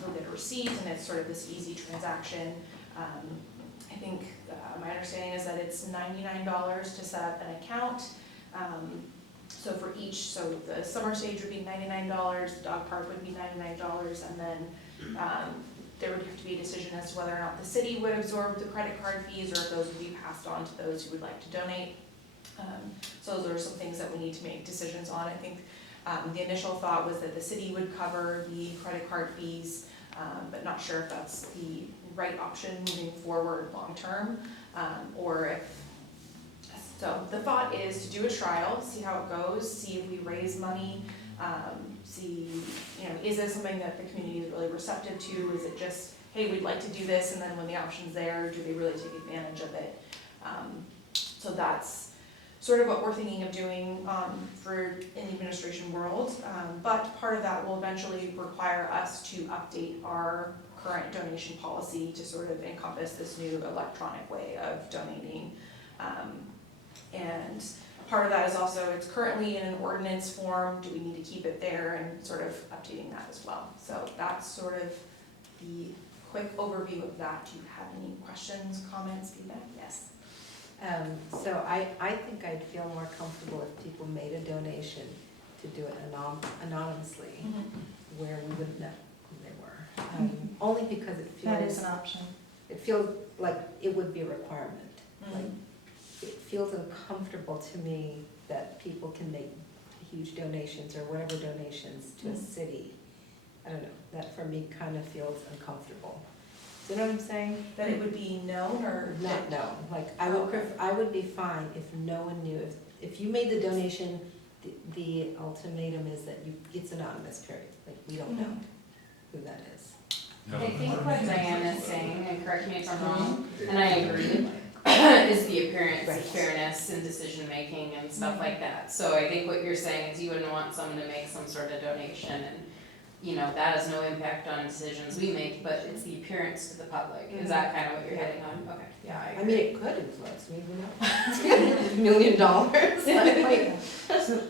they'll get a receipt, and it's sort of this easy transaction. I think my understanding is that it's $99 to set up an account. So for each, so the Summer Stage would be $99, the dog park would be $99, and then there would have to be a decision as to whether or not the city would absorb the credit card fees, or if those would be passed on to those who would like to donate. So those are some things that we need to make decisions on. I think the initial thought was that the city would cover the credit card fees, but not sure if that's the right option moving forward long-term, or if, so the thought is to do a trial, see how it goes, see if we raise money, see, is this something that the community is really receptive to? Is it just, hey, we'd like to do this, and then when the option's there, do they really take advantage of it? So that's sort of what we're thinking of doing in the administration world, but part of that will eventually require us to update our current donation policy to sort of encompass this new electronic way of donating. And part of that is also, it's currently in an ordinance form, do we need to keep it there, and sort of updating that as well. So that's sort of the quick overview of that. Do you have any questions, comments, feedback? Yes. So I think I'd feel more comfortable if people made a donation to do it anonymously, where we wouldn't know who they were. Only because it feels. That is an option. It feels like it would be a requirement. Like, it feels uncomfortable to me that people can make huge donations or whatever donations to a city. I don't know, that for me kind of feels uncomfortable. Do you know what I'm saying? That it would be known or? Not known, like, I would be fine if no one knew. If you made the donation, the ultimatum is that it's anonymous, period. Like, we don't know who that is. I think what Diane is saying, and correct me if I'm wrong, and I agree, is the appearance of fairness in decision-making and stuff like that. So I think what you're saying is you wouldn't want someone to make some sort of donation and, that has no impact on decisions we make, but it's the appearance to the public. Is that kind of what you're hitting on? Okay, yeah, I I agree. mean, it could influence me, who knows? $1 million. So,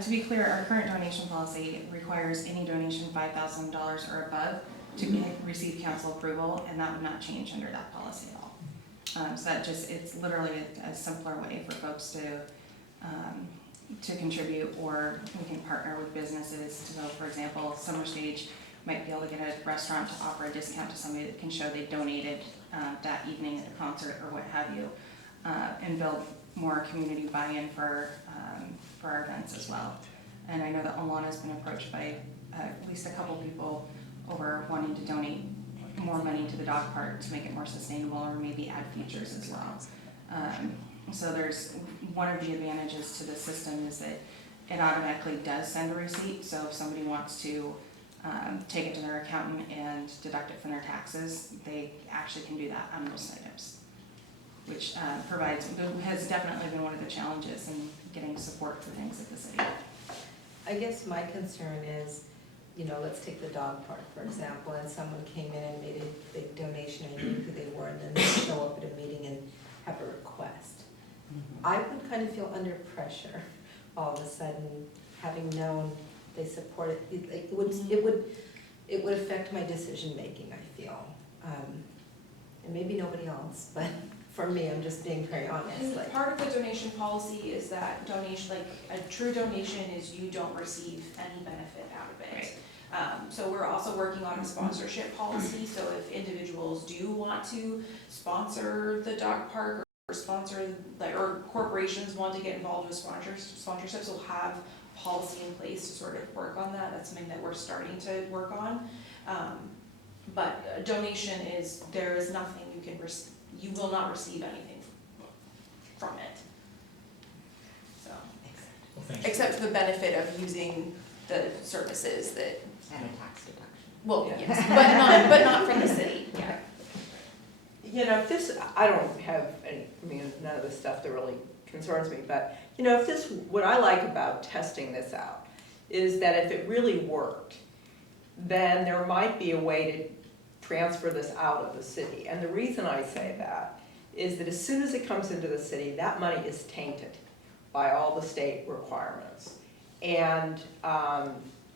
to be clear, our current donation policy requires any donation $5,000 or above to receive council approval, and that would not change under that policy at all. So that it's literally a simpler way for folks to contribute, or we can partner with businesses to go, for example, Summer Stage might be able to get a restaurant to offer a discount to somebody that can show they donated that evening at a concert or what have you, and build more community buy-in for our events as well. And I know that Alana's been approached by at least a couple people over wanting to donate more money to the dog park to make it more sustainable, or maybe add features as well. So there's one of the advantages to the system is that it automatically does send a receipt. So if somebody wants to take it to their accountant and deduct it from their taxes, they actually can do that on most items, which has definitely been one of the challenges in getting support for things at the city. I guess my concern is, let's take the dog park, for example, and someone came in and made a big donation, and knew who they were, and then they show up at a meeting and have a request. I would kind of feel under pressure all of a sudden, having known they support it. It would affect my decision-making, I feel. And maybe nobody else, but for me, I'm just being very honest. And part of the donation policy is that donation, like a true donation is you don't receive any benefit out of it. Right. So we're also working on a sponsorship policy, so if individuals do want to sponsor the dog park or sponsor, or corporations want to get involved with sponsorships, we'll have policy in place to sort of work on that. That's something that we're starting to work on. But a donation is, there is nothing you will not receive anything from it. So, Well, thanks. except for the benefit of using the services that, And a tax deduction. well, Yeah. yes, but not from the city, yeah. I don't have none of this stuff that really concerns me, but, what I like about testing this out is that if it really worked, then there might be a way to transfer this out of the city. And the reason I say that is that as soon as it comes into the city, that money is tainted by all the state requirements. And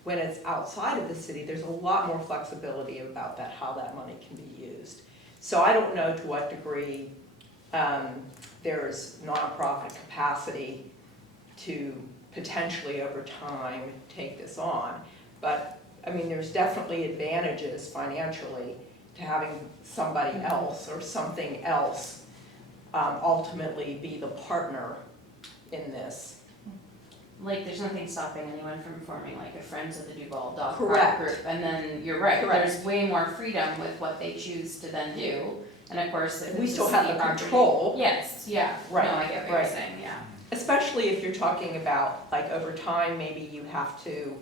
when it's outside of the city, there's a lot more flexibility about that, how that money can be used. So I don't know to what degree there's nonprofit capacity to potentially over time take this on. But there's definitely advantages financially to having somebody else or something else ultimately be the partner in this. Like, there's nothing stopping anyone from forming like a Friends of the Duval Dog Park Correct. group, and then you're right, Correct. there's way more freedom with what they choose to then do, and of course, if We it's a still have city the property- control. Yes, yeah, no, Right, I get what you're right. saying, yeah. Especially if you're talking about, like, over time, maybe you have to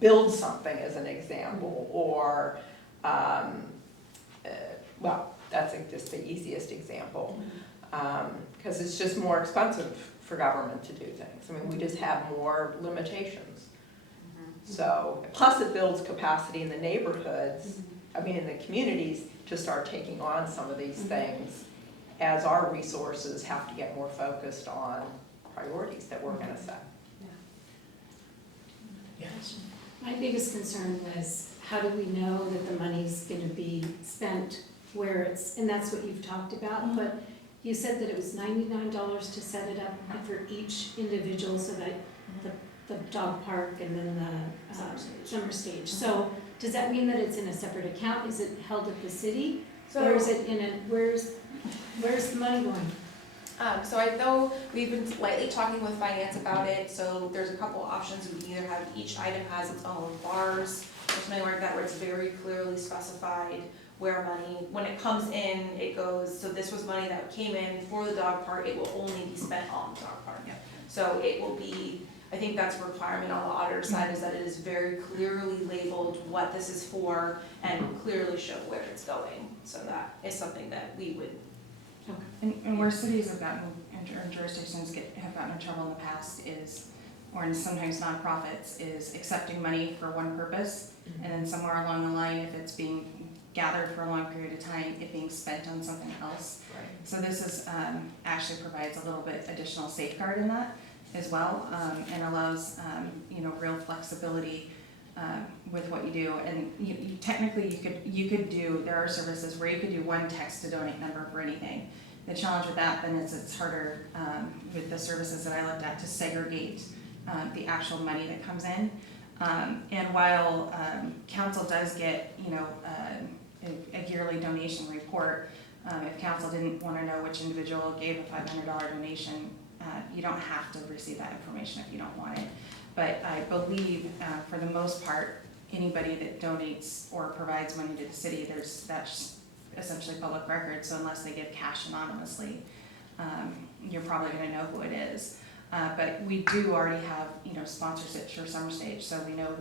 build something as an example, or, well, that's just the easiest example. Because it's just more expensive for government to do things. I mean, we just have more limitations. So, plus it builds capacity in the neighborhoods, I mean, in the communities, to start taking on some of these things as our resources have to get more focused on priorities that we're gonna set. Yes. My biggest concern was, how do we know that the money's gonna be spent where it's, and that's what you've talked about, but you said that it was $99 to set it up for each individual, so that the dog park and then the summer stage. So does that mean that it's in a separate account? Is it held at the city? Or is it in a, where's the money going? So I know we've been slightly talking with finance about it, so there's a couple options. We can either have, each item has its own bars, or something like that, where it's very clearly specified where money, when it comes in, it goes, so this was money that came in for the dog park, it will only be spent on the dog park. Yep. So it will be, I think that's a requirement on the auditor side, is that it is very clearly labeled what this is for and clearly show where it's going. So that is something that we would, And where cities have gotten, and jurisdictions have gotten in trouble in the past is, or sometimes nonprofits, is accepting money for one purpose, and then somewhere along the line, if it's being gathered for a long period of time, it being spent on something else. Right. So this is, actually provides a little bit additional safeguard in that as well, and allows, real flexibility with what you do. And you technically, you could do, there are services where you could do one text to donate number for anything. The challenge with that then is it's harder, with the services that I looked at, to segregate the actual money that comes in. And while council does get, a yearly donation report, if council didn't want to know which individual gave a $500 donation, you don't have to receive that information if you don't want it. But I believe, for the most part, anybody that donates or provides money to the city, that's essentially public record, so unless they give cash anonymously, you're probably gonna know who it is. But we do already have, sponsorships for Summer Stage, so we know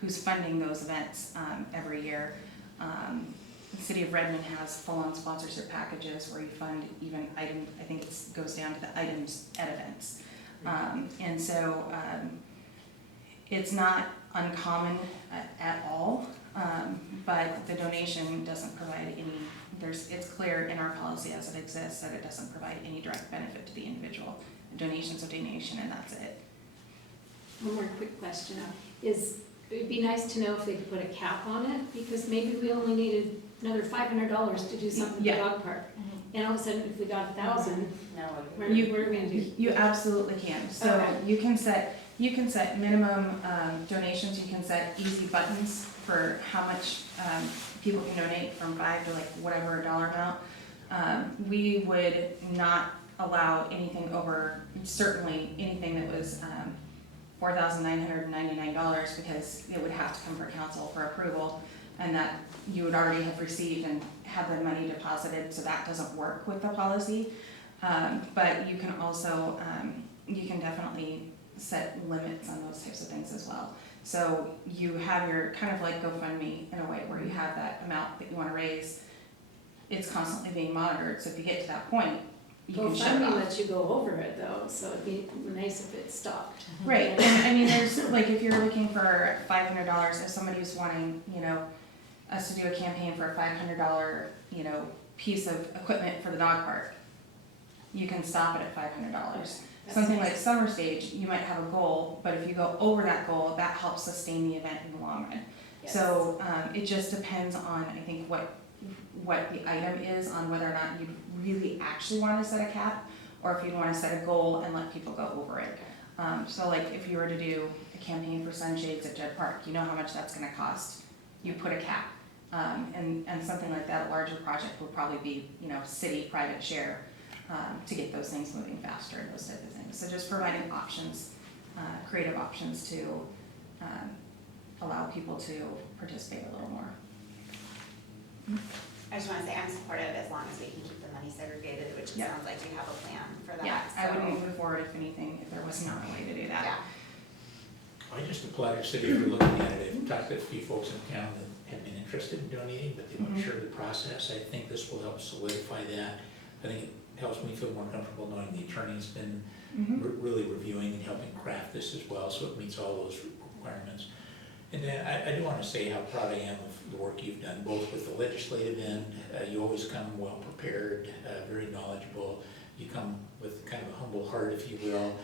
who's funding those events every year. The city of Redmond has full-on sponsorship packages where you fund even item, I think it goes down to the items at events. And so it's not uncommon at all, but the donation doesn't provide any, it's clear in our policy as it exists that it doesn't provide any direct benefit to the individual. A donation's a donation and that's it. One more quick question. It'd be nice to know if they could put a cap on it, because maybe we only needed another $500 to do something at the Yeah. dog park. And all of a sudden, if we got 1,000, No, what are we gonna do? You absolutely can. So Okay. you can set minimum donations, you can set easy buttons for how much people can donate, from $5 to like whatever dollar amount. We would not allow anything over, certainly anything that was $4,999, because it would have to come for council for approval, and that you would already have received and have the money deposited, so that doesn't work with the policy. But you can also, you can definitely set limits on those types of things as well. So you have your, kind of like GoFundMe in a way, where you have that amount that you wanna raise. It's constantly being monitored, so if you get to that point, you can shut it GoFundMe off. lets you go over it though, so it'd be nice if it stopped. Right, and I mean, there's, like, if you're looking for $500, if somebody's wanting, us to do a campaign for a $500, piece of equipment for the dog park, you can stop it at $500. Something like Summer Stage, you might have a goal, but if you go over that goal, that helps sustain the event in the long run. So, it just depends on, I think, what the item is, on whether or not you really actually wanna set a cap, or if you wanna set a goal and let people go over it. So like, if you were to do a campaign for sunshades at Judd Park, you know how much that's gonna cost. you put a cap. And something like that, a larger project would probably be, city private share, to get those things moving faster and those type of things. So just providing options, creative options to, allow people to participate a little more. I just wanna say I'm supportive as long as we can keep the money segregated, which it Yeah. sounds like you have a plan for that. Yeah, I so- would move forward if anything, if there was not a way to do that. Yeah, I just applaud the city for looking at it. I've talked to a few folks in town that have been interested in donating, but they weren't sure of the process. I think this will help solidify that. I think it helps me feel more comfortable knowing the attorney's been really reviewing and helping craft this as well, so it meets all those requirements. And then I do want to say how proud I am of the work you've done, both with the legislative end. You always come well prepared, very knowledgeable. You come with kind of a humble heart, if you will.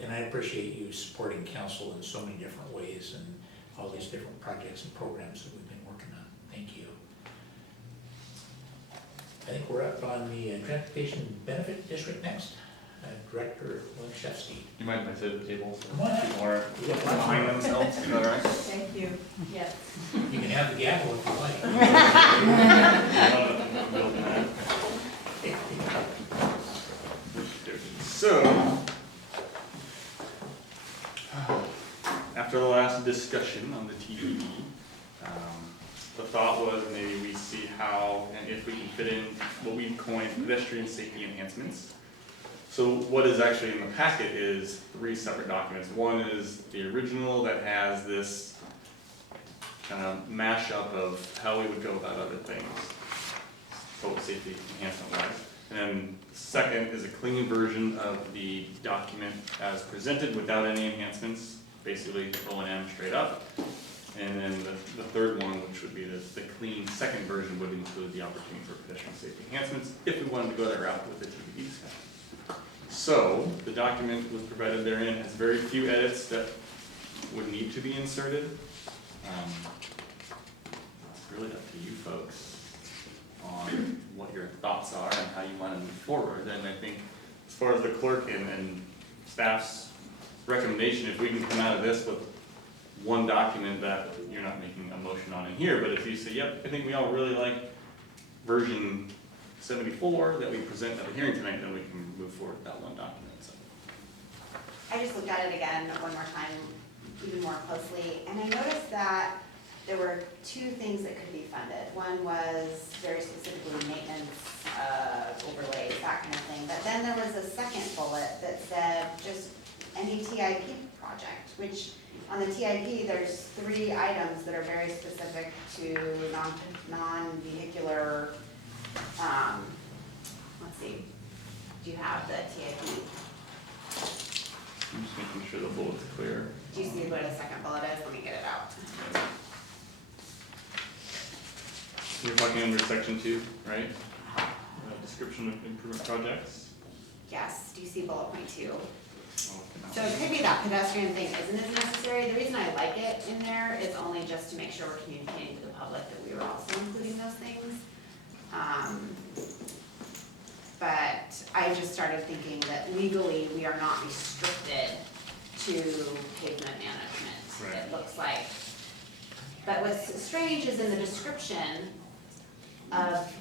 And I appreciate you supporting council in so many different ways and all these different projects and programs that we've been working on. Thank you. I think we're up on the Transportation Benefit District next. Director Winchevsky. You mind if I sit at the table? Come on up. People aren't behind themselves, is that all right? Thank you. Yes. You can have the gavel if you like. So, after the last discussion on the TBD, the thought was maybe we see how and if we can fit in what we coined pedestrian safety enhancements. So what is actually in the packet is 3 separate documents. One is the original that has this kind of mashup of how we would go about other things, public safety enhancement wise. And then the second is a clean version of the document as presented without any enhancements, basically O&M straight up. And then the third one, which would be the clean second version, would include the opportunity for pedestrian safety enhancements if we wanted to go that route with the TBD discussion. So, the document was provided therein, has very few edits that would need to be inserted. It's really up to you folks on what your thoughts are and how you want to move forward. And I think as far as the clerk and staff's recommendation, if we can come out of this with one document that you're not making a motion on in here, but if you say, yep, I think we all really like version 74 that we present at the hearing tonight, then we can move forward with that one document. So. I just looked at it again one more time, even more closely, and I noticed that there were 2 things that could be funded. One was very specifically maintenance, overlays, that kind of thing, but then there was a second bullet that said just any TIP project, which on the TIP, there's 3 items that are very specific to non-vehicular, let's see, do you have the TIP? I'm just making sure the bullet's clear. Do you see what the second bullet is? Let me get it out. You're talking under section 2, right? Description of improvement projects. Yes, do you see bullet point 2? Oh, So it could be that pedestrian thing isn't as necessary. The reason I like it in there is only just to make sure we're communicating to the public that we were also including those things. But I just started thinking that legally, we are not restricted to pavement management. Right. It looks like. But what's strange is in the description of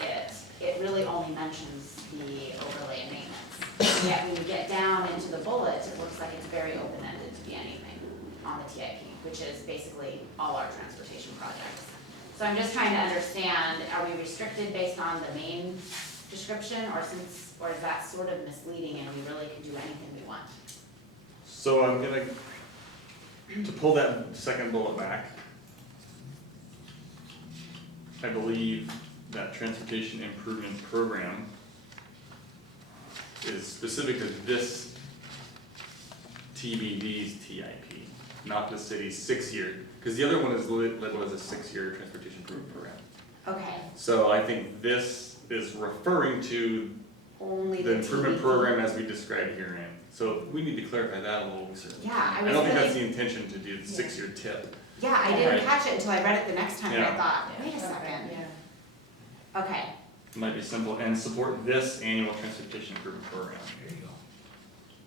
it really only mentions the overlay and maintenance. Yet when you get down into the bullets, it looks like it's very open-ended to be anything on the TIP, which is basically all our transportation projects. So I'm just trying to understand, are we restricted based on the main description, or is that sort of misleading and we really can do anything we want? So I'm gonna, to pull that second bullet back, I believe that transportation improvement program is specific to this TBD's TIP, not the city's 6-year, because the other one is labeled as a 6-year transportation improvement program. Okay, So I think this is referring to only the the improvement TBD. program as we described herein. So we need to clarify that a little bit. Yeah, I don't think that's the intention to do the 6-year tip. Yeah, I didn't Right. catch it until I read it the next time and I Yeah. thought, Yeah. wait a second. Yeah. Okay, It might be simple, and support this annual transportation improvement program There you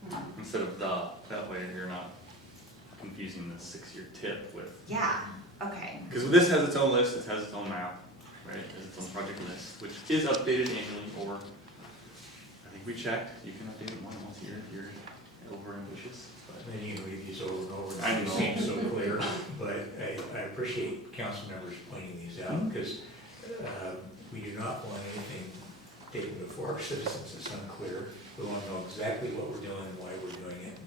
go. instead of the, that way you're not confusing the 6-year tip with, yeah, Okay, Because this has its own list, it has its own map, right, it has its own project list, which is updated annually, or, I think we checked, you can update it once a year if you're over ambitious, but. Then you read these over and over, I and it know. seems so clear, but I appreciate council members pointing these out, because we do not want anything taken before our citizens that's unclear. We want to know exactly what we're doing and why we're doing it,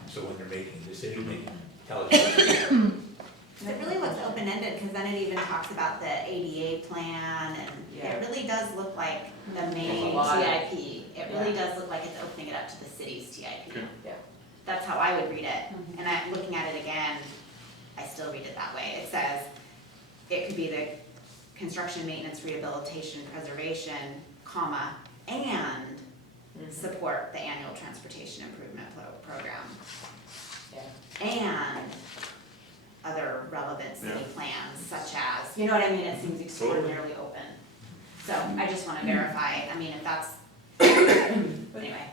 and so when they're making a decision, they can tell us. it really looks open-ended, because then it even talks about the ADA plan, and Yeah. it really does look like the main There's a lot. TIP. It really does look like it's opening it up to the city's TIP. Okay. Yeah. That's how I would read it, and I'm looking at it again, I still read it that way. It says, it could be the construction, maintenance, rehabilitation, preservation, comma, and support the annual transportation improvement program. Yeah. And other relevant city Yeah. plans such as, you know what I mean, it seems extraordinarily open. So I just wanna verify, I mean, if that's, anyway,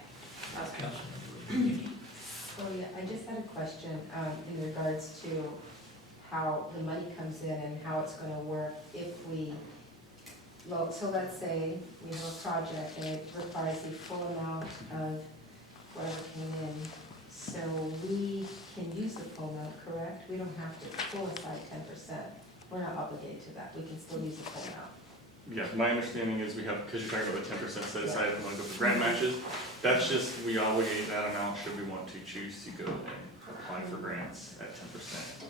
that was Council member, So, yeah, I just had a question, in regards to how the money comes in and how it's gonna work if we, well, so let's say we have a project and it requires the full amount of whatever came in. So we can use the full amount, correct? We don't have to pull aside 10%. We're not obligated to that. We can still use the full amount. Yeah, my understanding is we have, because you're talking about the 10% set aside if we want to go for grant matches, that's just, we obligate that amount should we want to choose to go and apply for grants at 10%.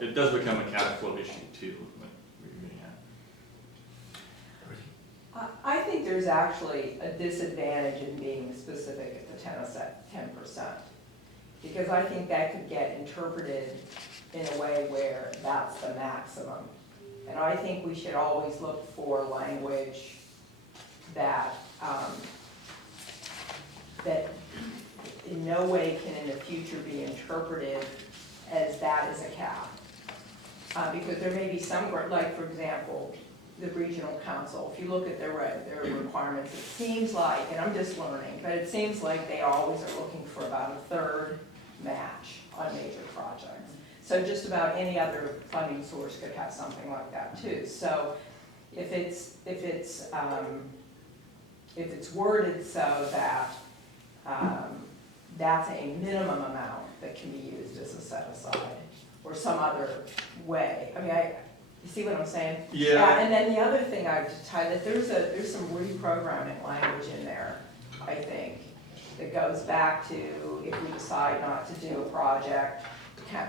It does become a cash flow issue too, like we were getting at. I think there's actually a disadvantage in being specific at the 10%. Because I think that could get interpreted in a way where that's the maximum. And I think we should always look for language that, that in no way can in the future be interpreted as that is a cap. Because there may be some, like for example, the regional council, if you look at their requirements, it seems like, and I'm just learning, but it seems like they always are looking for about a third match on major projects. So just about any other funding source could have something like that too. So if it's worded so that that's a minimum amount that can be used as a set aside, or some other way. I mean, you see what I'm saying? Yeah. And then the other thing I would just highlight, there's some reprogramming language in there, I think, that goes back to if we decide not to do a project,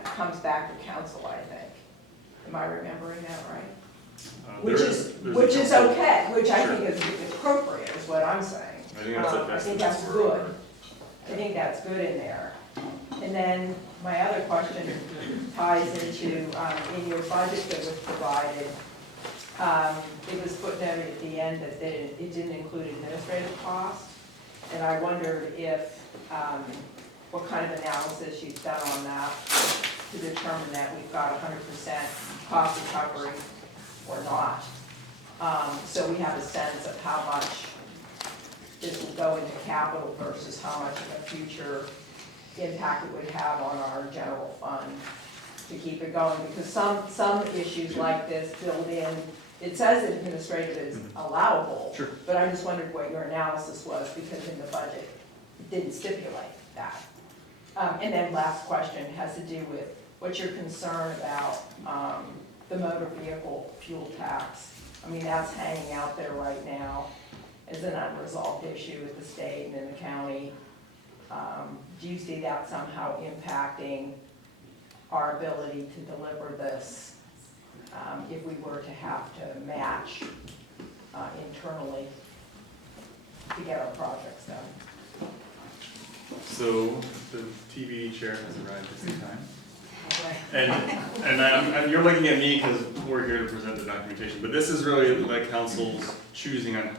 comes back to council, I think. Am I remembering that right? Which is council- okay, which I Sure. think is appropriate, is what I'm saying. I think that's a I think that's best good. I think that's good in there. And then my other question ties into, in your budget that was provided, it was put down at the end that it didn't include administrative costs. And I wondered if, what kind of analysis you've done on that to determine that we've got 100% cost recovery or not. So we have a sense of how much this will go into capital versus how much of a future impact it would have on our general fund to keep it going. Because some issues like this build in, it says administrative is allowable. Sure. But I just wondered what your analysis was, because in the budget, it didn't stipulate that. And then last question has to do with what's your concern about the motor vehicle fuel tax? I mean, that's hanging out there right now as an unresolved issue with the state and in the county. Do you see that somehow impacting our ability to deliver this if we were to have to match internally to get our projects done? So the TV chair has arrived at the time. And you're looking at me because we're here to present the documentation, but this is really the council's choosing on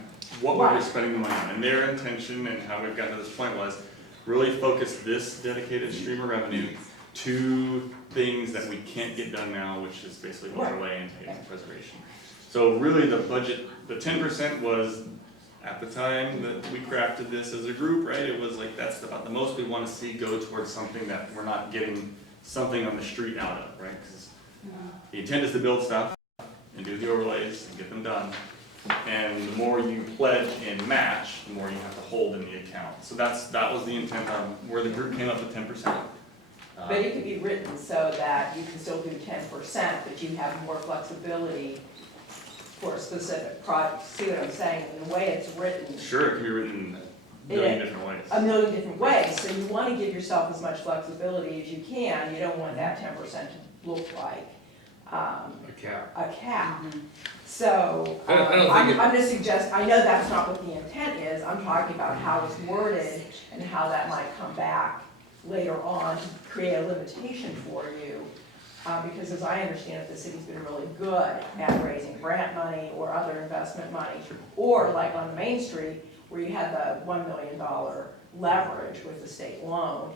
what we're spending the money on. And their intention and how we've gotten to this point was really focus this dedicated stream of revenue to things that we can't get done now, which is basically waterway and pavement preservation. So really the budget, the 10% was, at the time that we crafted this as a group, right, it was like, that's about the most we want to see go towards something that we're not getting something on the street out of, right? Because The intent is to build stuff and do the overlays and get them done. And the more you pledge and match, the more you have to hold in the account. So that was the intent on where the group came up with 10%. But it could be written so that you can still do 10%, but you have more flexibility for a specific project. See what I'm saying? And the way it's written, Sure, it can be written a million different ways. a million different ways. So you want to give yourself as much flexibility as you can. You don't want that 10% to look like A cap. a cap. So, I don't think I'm it- gonna suggest, I know that's not what the intent is, I'm talking about how it's worded and how that might come back later on to create a limitation for you. Because as I understand it, the city's been really good at raising grant money or other investment money. Or like on Main Street, where you had the $1 million leverage with the state loan.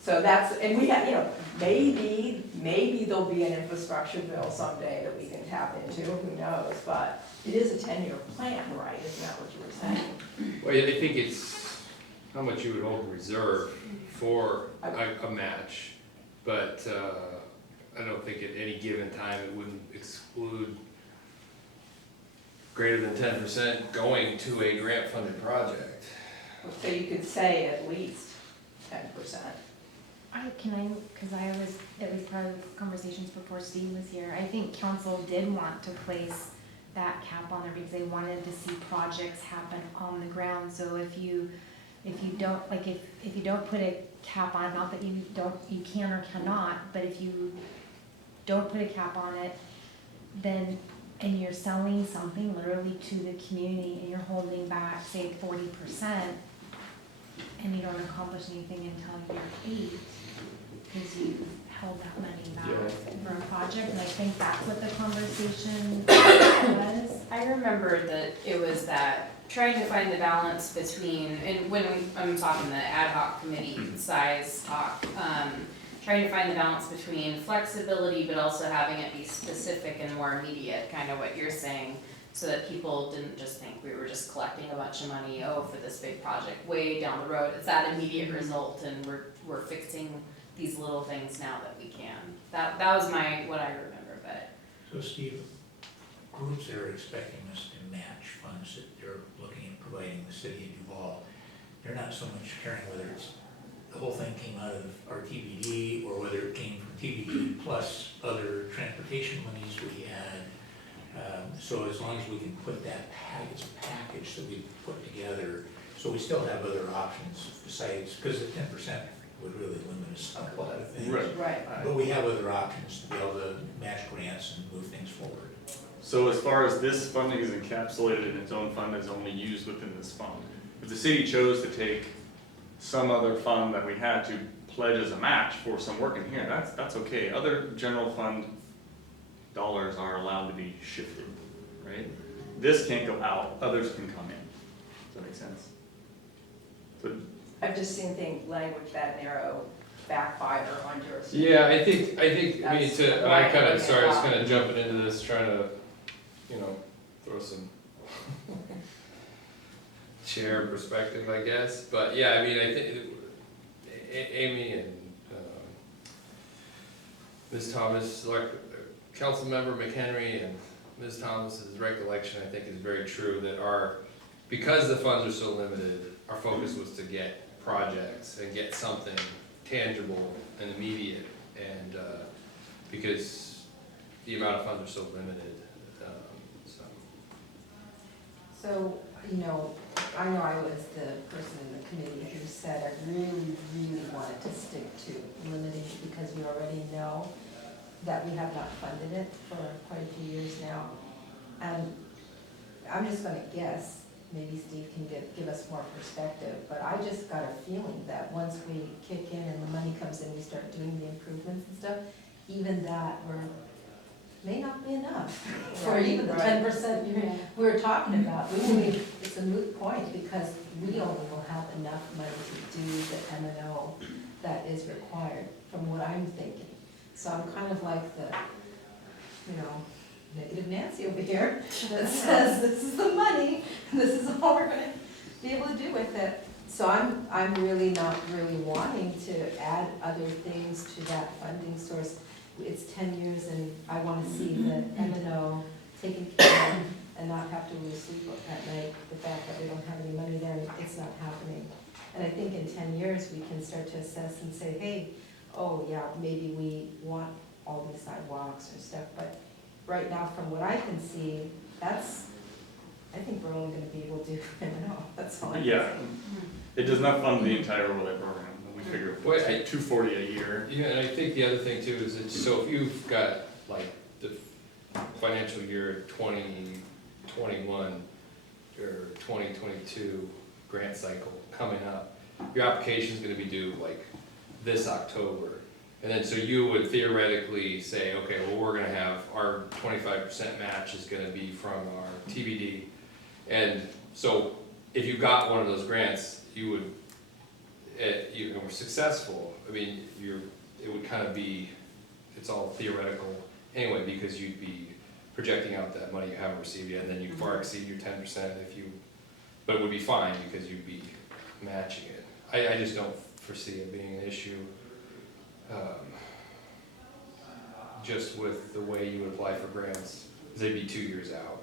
So that's, and we have, maybe there'll be an infrastructure bill someday that we can tap into, who knows? But it is a 10-year plan, right? Isn't that what you were saying? Well, I think it's how much you would hold in reserve for a match, but I don't think at any given time it wouldn't exclude greater than 10% going to a grant-funded project. So you could say at least 10%. Because I was at least part of the conversations before Steve was here, I think council did want to place that cap on there because they wanted to see projects happen on the ground. So if you don't, like, if you don't put a cap on, not that you can or cannot, but if you don't put a cap on it, then, and you're selling something literally to the community and you're holding back, say, 40%, and you don't accomplish anything until year 8, because you held that money back for a project, and I think that's what the conversation was. I remember that it was that trying to find the balance between, and when I'm talking the ad hoc committee size talk, trying to find the balance between flexibility but also having it be specific and more immediate, kind of what you're saying, so that people didn't just think we were just collecting a bunch of money, for this big project way down the road. It's that immediate result, and we're fixing these little things now that we can. That was what I remember, but. So Steve, groups that are expecting us to match funds that they're looking at providing the city of Duval, they're not so much caring whether it's, the whole thing came out of our TBD or whether it came from TBD plus other transportation monies we had. So as long as we can put that package that we put together, so we still have other options besides, because the 10% would really limit us on a lot of things. Right. But we have other options to be able to match grants and move things forward. So as far as this funding is encapsulated in its own fund, is only used within this fund. If the city chose to take some other fund that we had to pledge as a match for some work in here, that's okay. Other general fund dollars are allowed to be shifted, right? This can't go out, others can come in. Does that make sense? So, I've just seen language that narrow backfire on jurisdiction. Yeah, I think, That's right, sorry, I was okay. kind of jumping into this, trying to, throw some chair perspective, I guess, but yeah, I think Amy and Ms. Thomas, like Councilmember McHenry and Ms. Thomas's recollection, I think, is very true, that because the funds are so limited, our focus was to get projects and get something tangible and immediate, and because the amount of funds are so limited, So, I know I was the person in the committee who said I really, really wanted to stick to limiting it because we already know that we have not funded it for quite a few years now. And I'm just gonna guess, maybe Steve can give us more perspective, but I just got a feeling that once we kick in and the money comes in, we start doing the improvements and stuff, even that may not be enough for even the 10% we're talking about. It's a moot point because we only will have enough money to do the M&O that is required, from what I'm thinking. So I'm kind of like the, negative Nancy over here that says this is the money, and this is all we're gonna be able to do with it. So I'm really not really wanting to add other things to that funding source. it's 10 years and I wanna see the M&O taken care of and not have to lose sleep at night, the fact that we don't have any money there, it's not happening. And I think in 10 years, we can start to assess and say, hey, oh yeah, maybe we want all these sidewalks or stuff, but right now, from what I can see, I think we're only gonna be able to do M&O, that's all I can Yeah, say. it does not fund the entire overlay program, we figure Well, it's like $240 a year. Yeah, and I think the other thing too is it's, so if you've got like the financial year 2021 or 2022 grant cycle coming up, your application's gonna be due like this October. And then so you would theoretically say, okay, well, we're gonna have, our 25% match is gonna be from our TBD. And so if you got one of those grants, you would, you were successful, I mean, it would kind of be, it's all theoretical anyway, because you'd be projecting out that money you haven't received yet, and then you far exceed your 10% if you, but it would be fine because you'd be matching it. I just don't foresee it being an issue, just with the way you would apply for grants, 'cause they'd be 2 years out,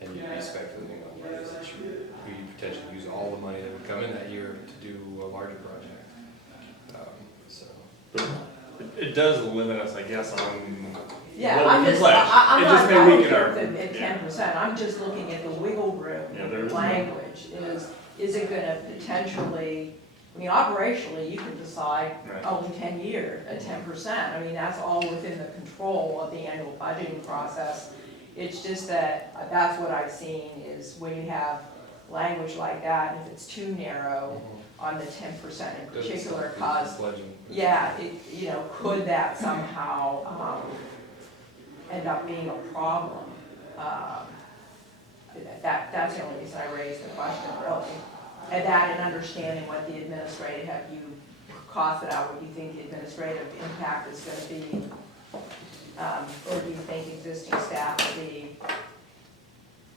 and you'd be speculating on monies that you potentially use all the money that would come in that year to do a larger project. So. But it does limit us, I guess, on Yeah, what we I'm can just, pledge. I'm It not, just may I don't weaken care our- if yeah. at 10%, I'm just looking at the wiggle room Yeah, in there the is language. Is it gonna potentially, I mean, operationally, you can decide Right. only 10 years at 10%. I mean, that's all within the control of the annual budgeting process. It's just that, that's what I've seen, is when you have language like that, if it's too narrow on the 10% in particular, cause, yeah, could that somehow, end up being a problem? That's the only reason I raised the question, really. And that and understanding what the administrative, have you costed out what you think the administrative impact is gonna be? Or do you think existing staff will be,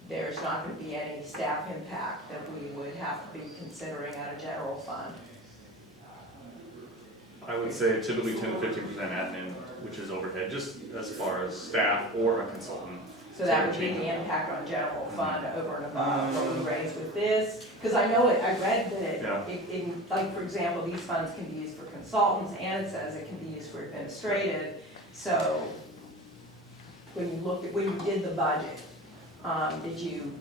there's not gonna be any staff impact that we would have to be considering out of general fund? I would say typically 10 to 50% admin, which is overhead, just as far as staff or a consultant. So that would be the impact on general fund over and above what we raised with this? Because I know I read that Yeah. like, for example, these funds can be used for consultants, and it says it can be used for administrative. So when you did the budget, did you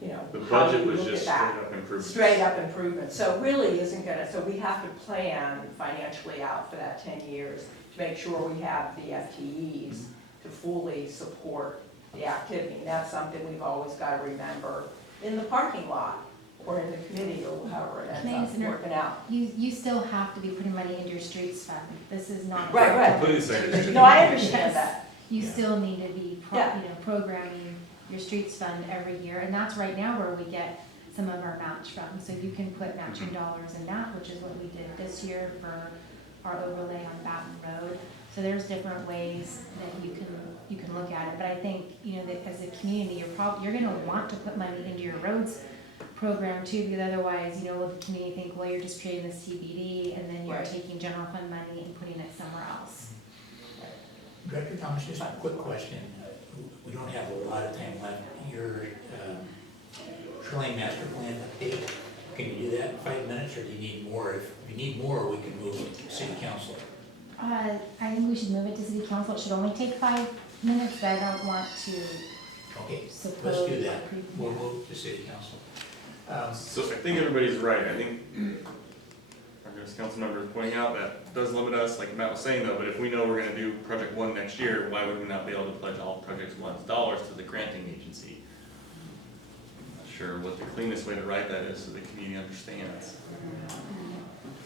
The how do budget you was look just at that? straight up improvements. Straight up improvement, so it really isn't gonna, so we have to plan financially out for that 10 years to make sure we have the FTEs to fully support the activity. And that's something we've always gotta remember in the parking lot, or in the committee, or however it Can I ends just up working out. You still have to be putting money into your streets fund. This is not. Right. Completely separate. No, I understand that. You still need to be, Yeah. programming your streets fund every year, and that's right now where we get some of our match from. So you can put matching dollars in that, which is what we did this year for our overlay on Baton Road. So there's different ways that you can look at it, but I think, that as a community, you're gonna want to put money into your roads program too, because otherwise, will the community think, well, you're just creating this TBD, and then you're Right. taking general fund money and putting it somewhere else. Director Thomas, just a quick question. We don't have a lot of time left. Your Shoreline Master Plan update, can you do that in 5 minutes, or do you need more? If you need more, we can move it to City Council. I think we should move it to city council. It should only take 5 minutes, but I don't want to Okay, suppose. let's do that. We'll move to City Council. So I think everybody's right. I think our newest council member is pointing out that does limit us, like Matt was saying though, but if we know we're gonna do project 1 next year, why would we not be able to pledge all project 1's dollars to the granting agency? I'm not sure what the cleanest way to write that is so the community understands.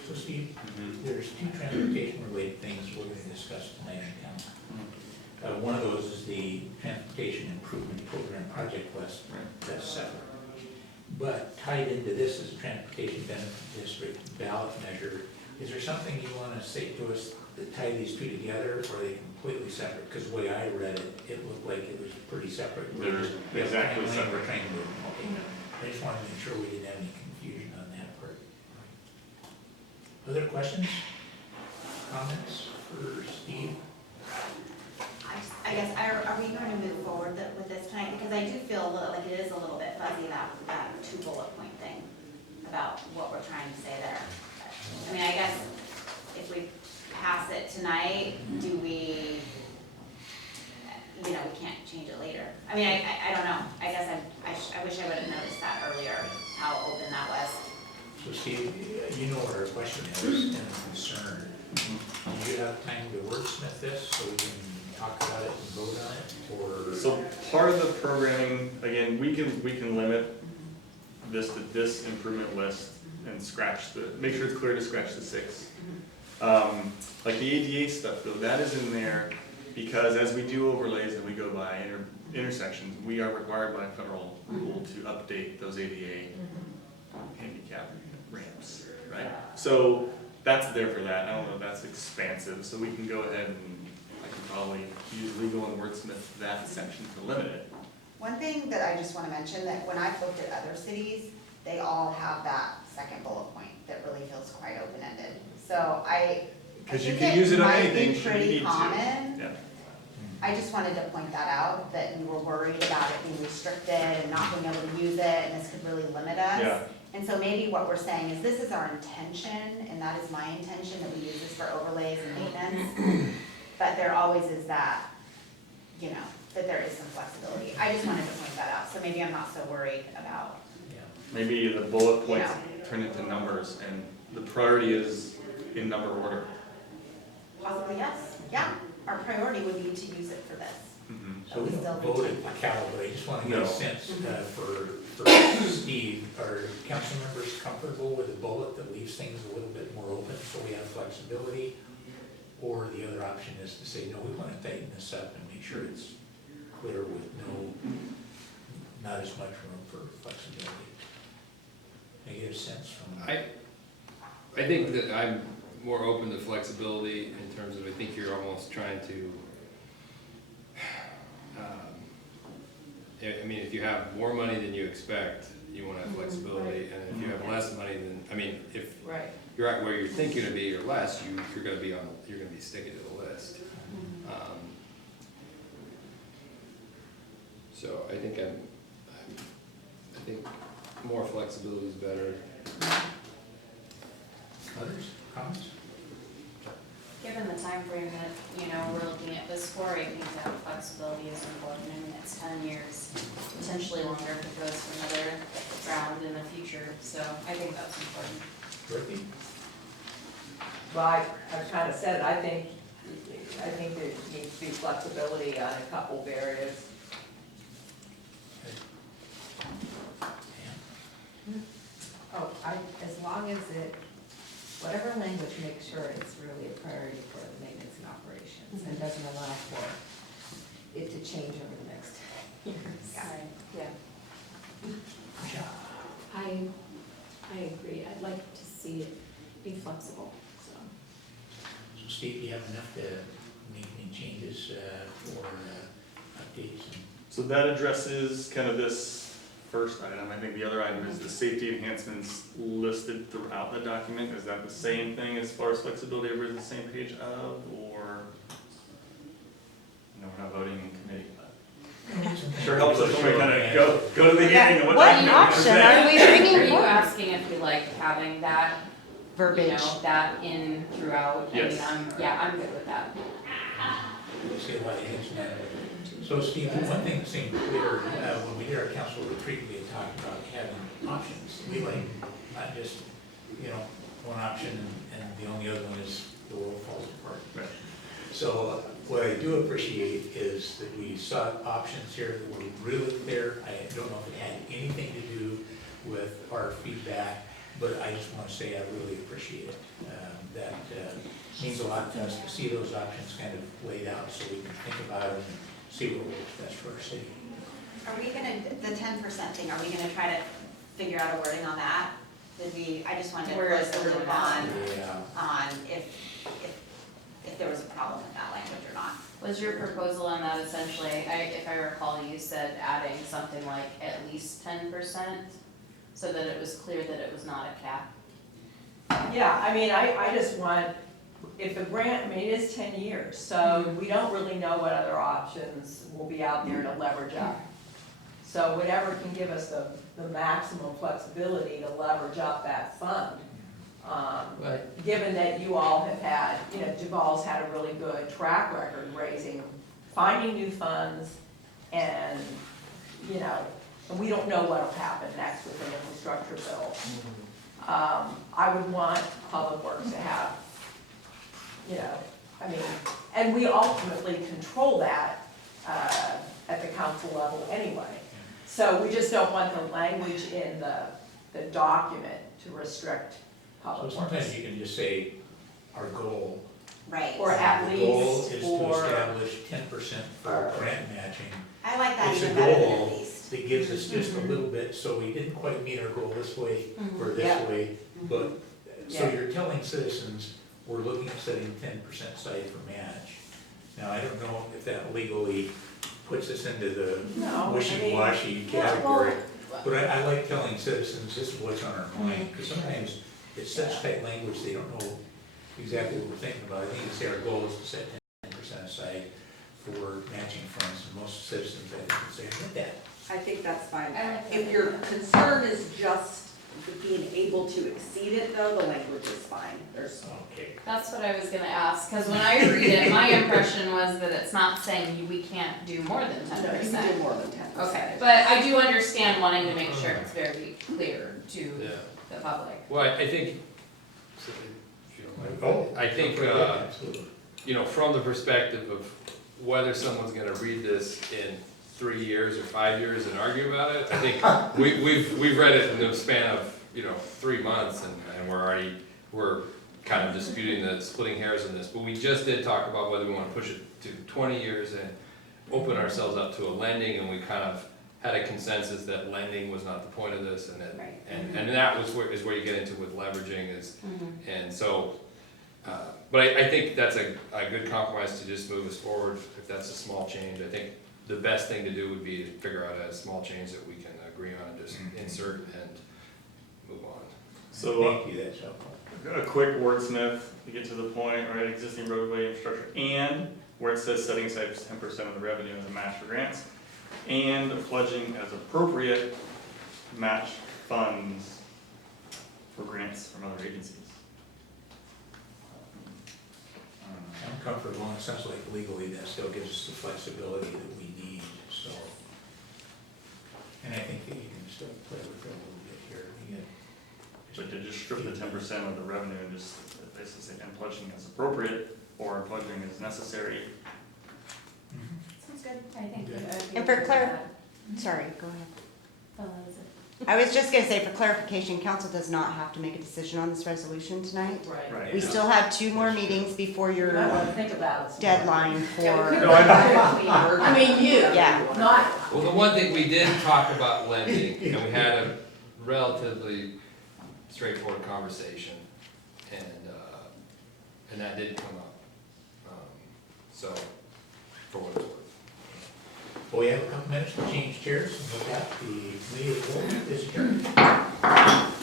So Steve, there's 2 transportation-related things we're going to discuss tonight in council. One of those is the Transportation Improvement Program Project West. Right. That's separate. But tied into this is a Transportation Benefit District ballot measure. Is there something you want to say to us that tie these 2 together, or are they completely separate? Because the way I read it, it looked like it was pretty separate. They're exactly separate. Okay. I just wanted to make sure we didn't have any confusion on that part. Other questions, comments for Steve? that 2 bullet point thing about what we're trying to say there. I mean, I guess if we pass it tonight, do we, we can't change it later. I mean, I don't know. I guess I wish I would have noticed that earlier, how open that was. So Steve, you know what our question is and concern. Do you have time to wordsmith this so we can talk about it and vote on it, or? So part of the programming, again, we can limit this to this improvement list and make sure it's clear to scratch the 6. Like the ADA stuff though, that is in there because as we do overlays and we go by intersections, we are required by federal rule to update those ADA handicap ramps, right? So that's there for that. I don't know if that's expansive, so we can go ahead and I can probably use legal and wordsmith that section to limit it. One thing that I just want to mention, that when I've looked at other cities, they all have that second bullet point that really feels quite open-ended. So I Because you think can use it on anything might be should you pretty need to. common. Yeah. I just wanted to point that out, that we were worried about it being restricted and not being able to use it, and this could really limit us. Yeah. And so maybe what we're saying is this is our intention, and that is my intention, that we use this for overlays and maintenance. But there always is that, that there is some flexibility. I just wanted to point that out, so maybe I'm not so worried about. Maybe the bullet points Yeah. turn into numbers and the priority is in number order. Possibly, yes, yeah. Our priority would be to use it for this. So we don't vote at the Cal, but I just want to get No. a sense for Steve, are council members comfortable with a bullet that leaves things a little bit more open so we have flexibility? Or the other option is to say, no, we want to tighten this up and make sure it's clear with not as much room for flexibility. Can I get a sense from? I think that I'm more open to flexibility in terms of, I think you're almost trying to, I mean, if you have more money than you expect, you wanna have flexibility, and if you have less money than, I mean, if Right. you're at where you're thinking to be or less, you're gonna be sticking to the list. So I think I think more flexibility is better. Others, comments? Given the time frame that, we're looking at this for, I think that flexibility is important. I mean, it's 10 years, potentially longer if it goes for another round in the future, so I think that's important. Dorothy? Well, I've kind of said, I think there needs to be flexibility on a couple of areas. As long as whatever language makes sure it's really a priority for the maintenance and operations and doesn't allow for it to change over the next years. Yeah. I agree. I'd like to see it be flexible, so. So Steve, do you have enough to make any changes or updates? So that addresses kind of this first item. I think the other item is the safety enhancements listed throughout the document. Is that the same thing as far as flexibility, or is it the same page of, or? No, we're not voting in committee, but. Sure helps us when we kind of go to the beginning of what document we're saying. we bringing Are you asking if we like having that, that in throughout? Yes. I mean, I'm good with that. See why the hands matter. So Steve, one thing that seemed clear, when we did our council retreat, we had talked about having options. We like, not just, one option and the only other one is the world falls apart. Right. So what I do appreciate is that we saw options here that were really clear. I don't know if it had anything to do with our feedback, but I just want to say I really appreciate it. That means a lot to us to see those options kind of laid out so we can think about it and see what works best for our city. Are we the 10% thing, are we gonna try to figure out a wording on that? I just wanted to Where is close the the loop limit? on if there was a problem with that language or not. Was your proposal on that essentially, if I recall, you said adding something like at least 10%, so that it was clear that it was not a cap? Yeah, I mean, I just want, if the grant, it is 10 years, so we don't really know what other options will be out there to leverage up. So whatever can give us the maximum flexibility to leverage up that fund. Right. Given that you all have had, you know, Duval's had a really good track record finding new funds, and, you know, and we don't know what'll happen next with the infrastructure bill. I would want Public Works to have, you know, I mean, and we ultimately control that, at the council level anyway. So we just don't want the language in the document to restrict So Public sometimes Works. you can just say, our goal. Right. Or at The goal least, is to or, establish 10% for grant matching. I like that It's a even better than goal at least. that gives us just a little bit, so we didn't quite meet our goal this way or Yeah. this way, but, so Yeah. you're telling citizens, we're looking at setting 10% aside for match. Now, I don't know if that legally puts us into the No, I mean- wishy-washy Yeah, category, well- but I like telling citizens, this is what's on our mind, because sometimes it's such tight language, they don't know exactly what we're thinking about. I think it's our goal is to set 10% aside for matching funds, and most citizens, I think, would say, I get that. I think that's fine. I like If that. your concern is just being able to exceed it, though, the language is fine. There's, Okay. That's what I was gonna ask, cause when I read it, my impression was that it's not saying we can't do more than 10%. no, you can do more than 10%. Okay, but I do understand wanting to make sure it's very clear to Yeah. the public. Well, I think, if you don't mind, Oh, I think, absolutely. you know, from the perspective of whether someone's gonna read this in 3 years or 5 years and argue about it, I think we've read it in the span of, you know, 3 months, and we're kind of disputing the splitting hairs in this, but we just did talk about whether we wanna push it to 20 years and open ourselves up to a lending, and we kind of had a consensus that lending was not the point of this, and that, Right. and that was where you get into with leveraging is, Mhm. and so, but I think that's a good compromise to just move us forward, if that's a small change. I think the best thing to do would be to figure out a small change that we can agree on, and just insert and move on. So, Thank you, that's helpful. a quick wordsmith to get to the point, right, existing roadway infrastructure, and where it says setting aside 10% of the revenue as a match for grants, and pledging as appropriate match funds for grants from other agencies. I'm comfortable, and it sounds like legally that still gives us the flexibility that we need, so. And I think that you can still play with it a little bit here. You get- But to just strip the 10% of the revenue and just basically say, and pledging as appropriate, or pledging as necessary. Mhm. Sounds good, I think. Yeah. I'd be And for okay with clar- that. Sorry, go ahead. Oh, that was it. I was just gonna say, for clarification, council does not have to make a decision on this resolution tonight. right. Right. We still have 2 more meetings before You your might wanna think about it. some more. deadline for, No, I know. I mean, you, Yeah. not, Well, the one thing we did talk about lending, and we had a relatively straightforward conversation, and that did come up. So, for what it's worth. Well, we have a couple minutes to change chairs, and with that, the committee of the whole is adjourned.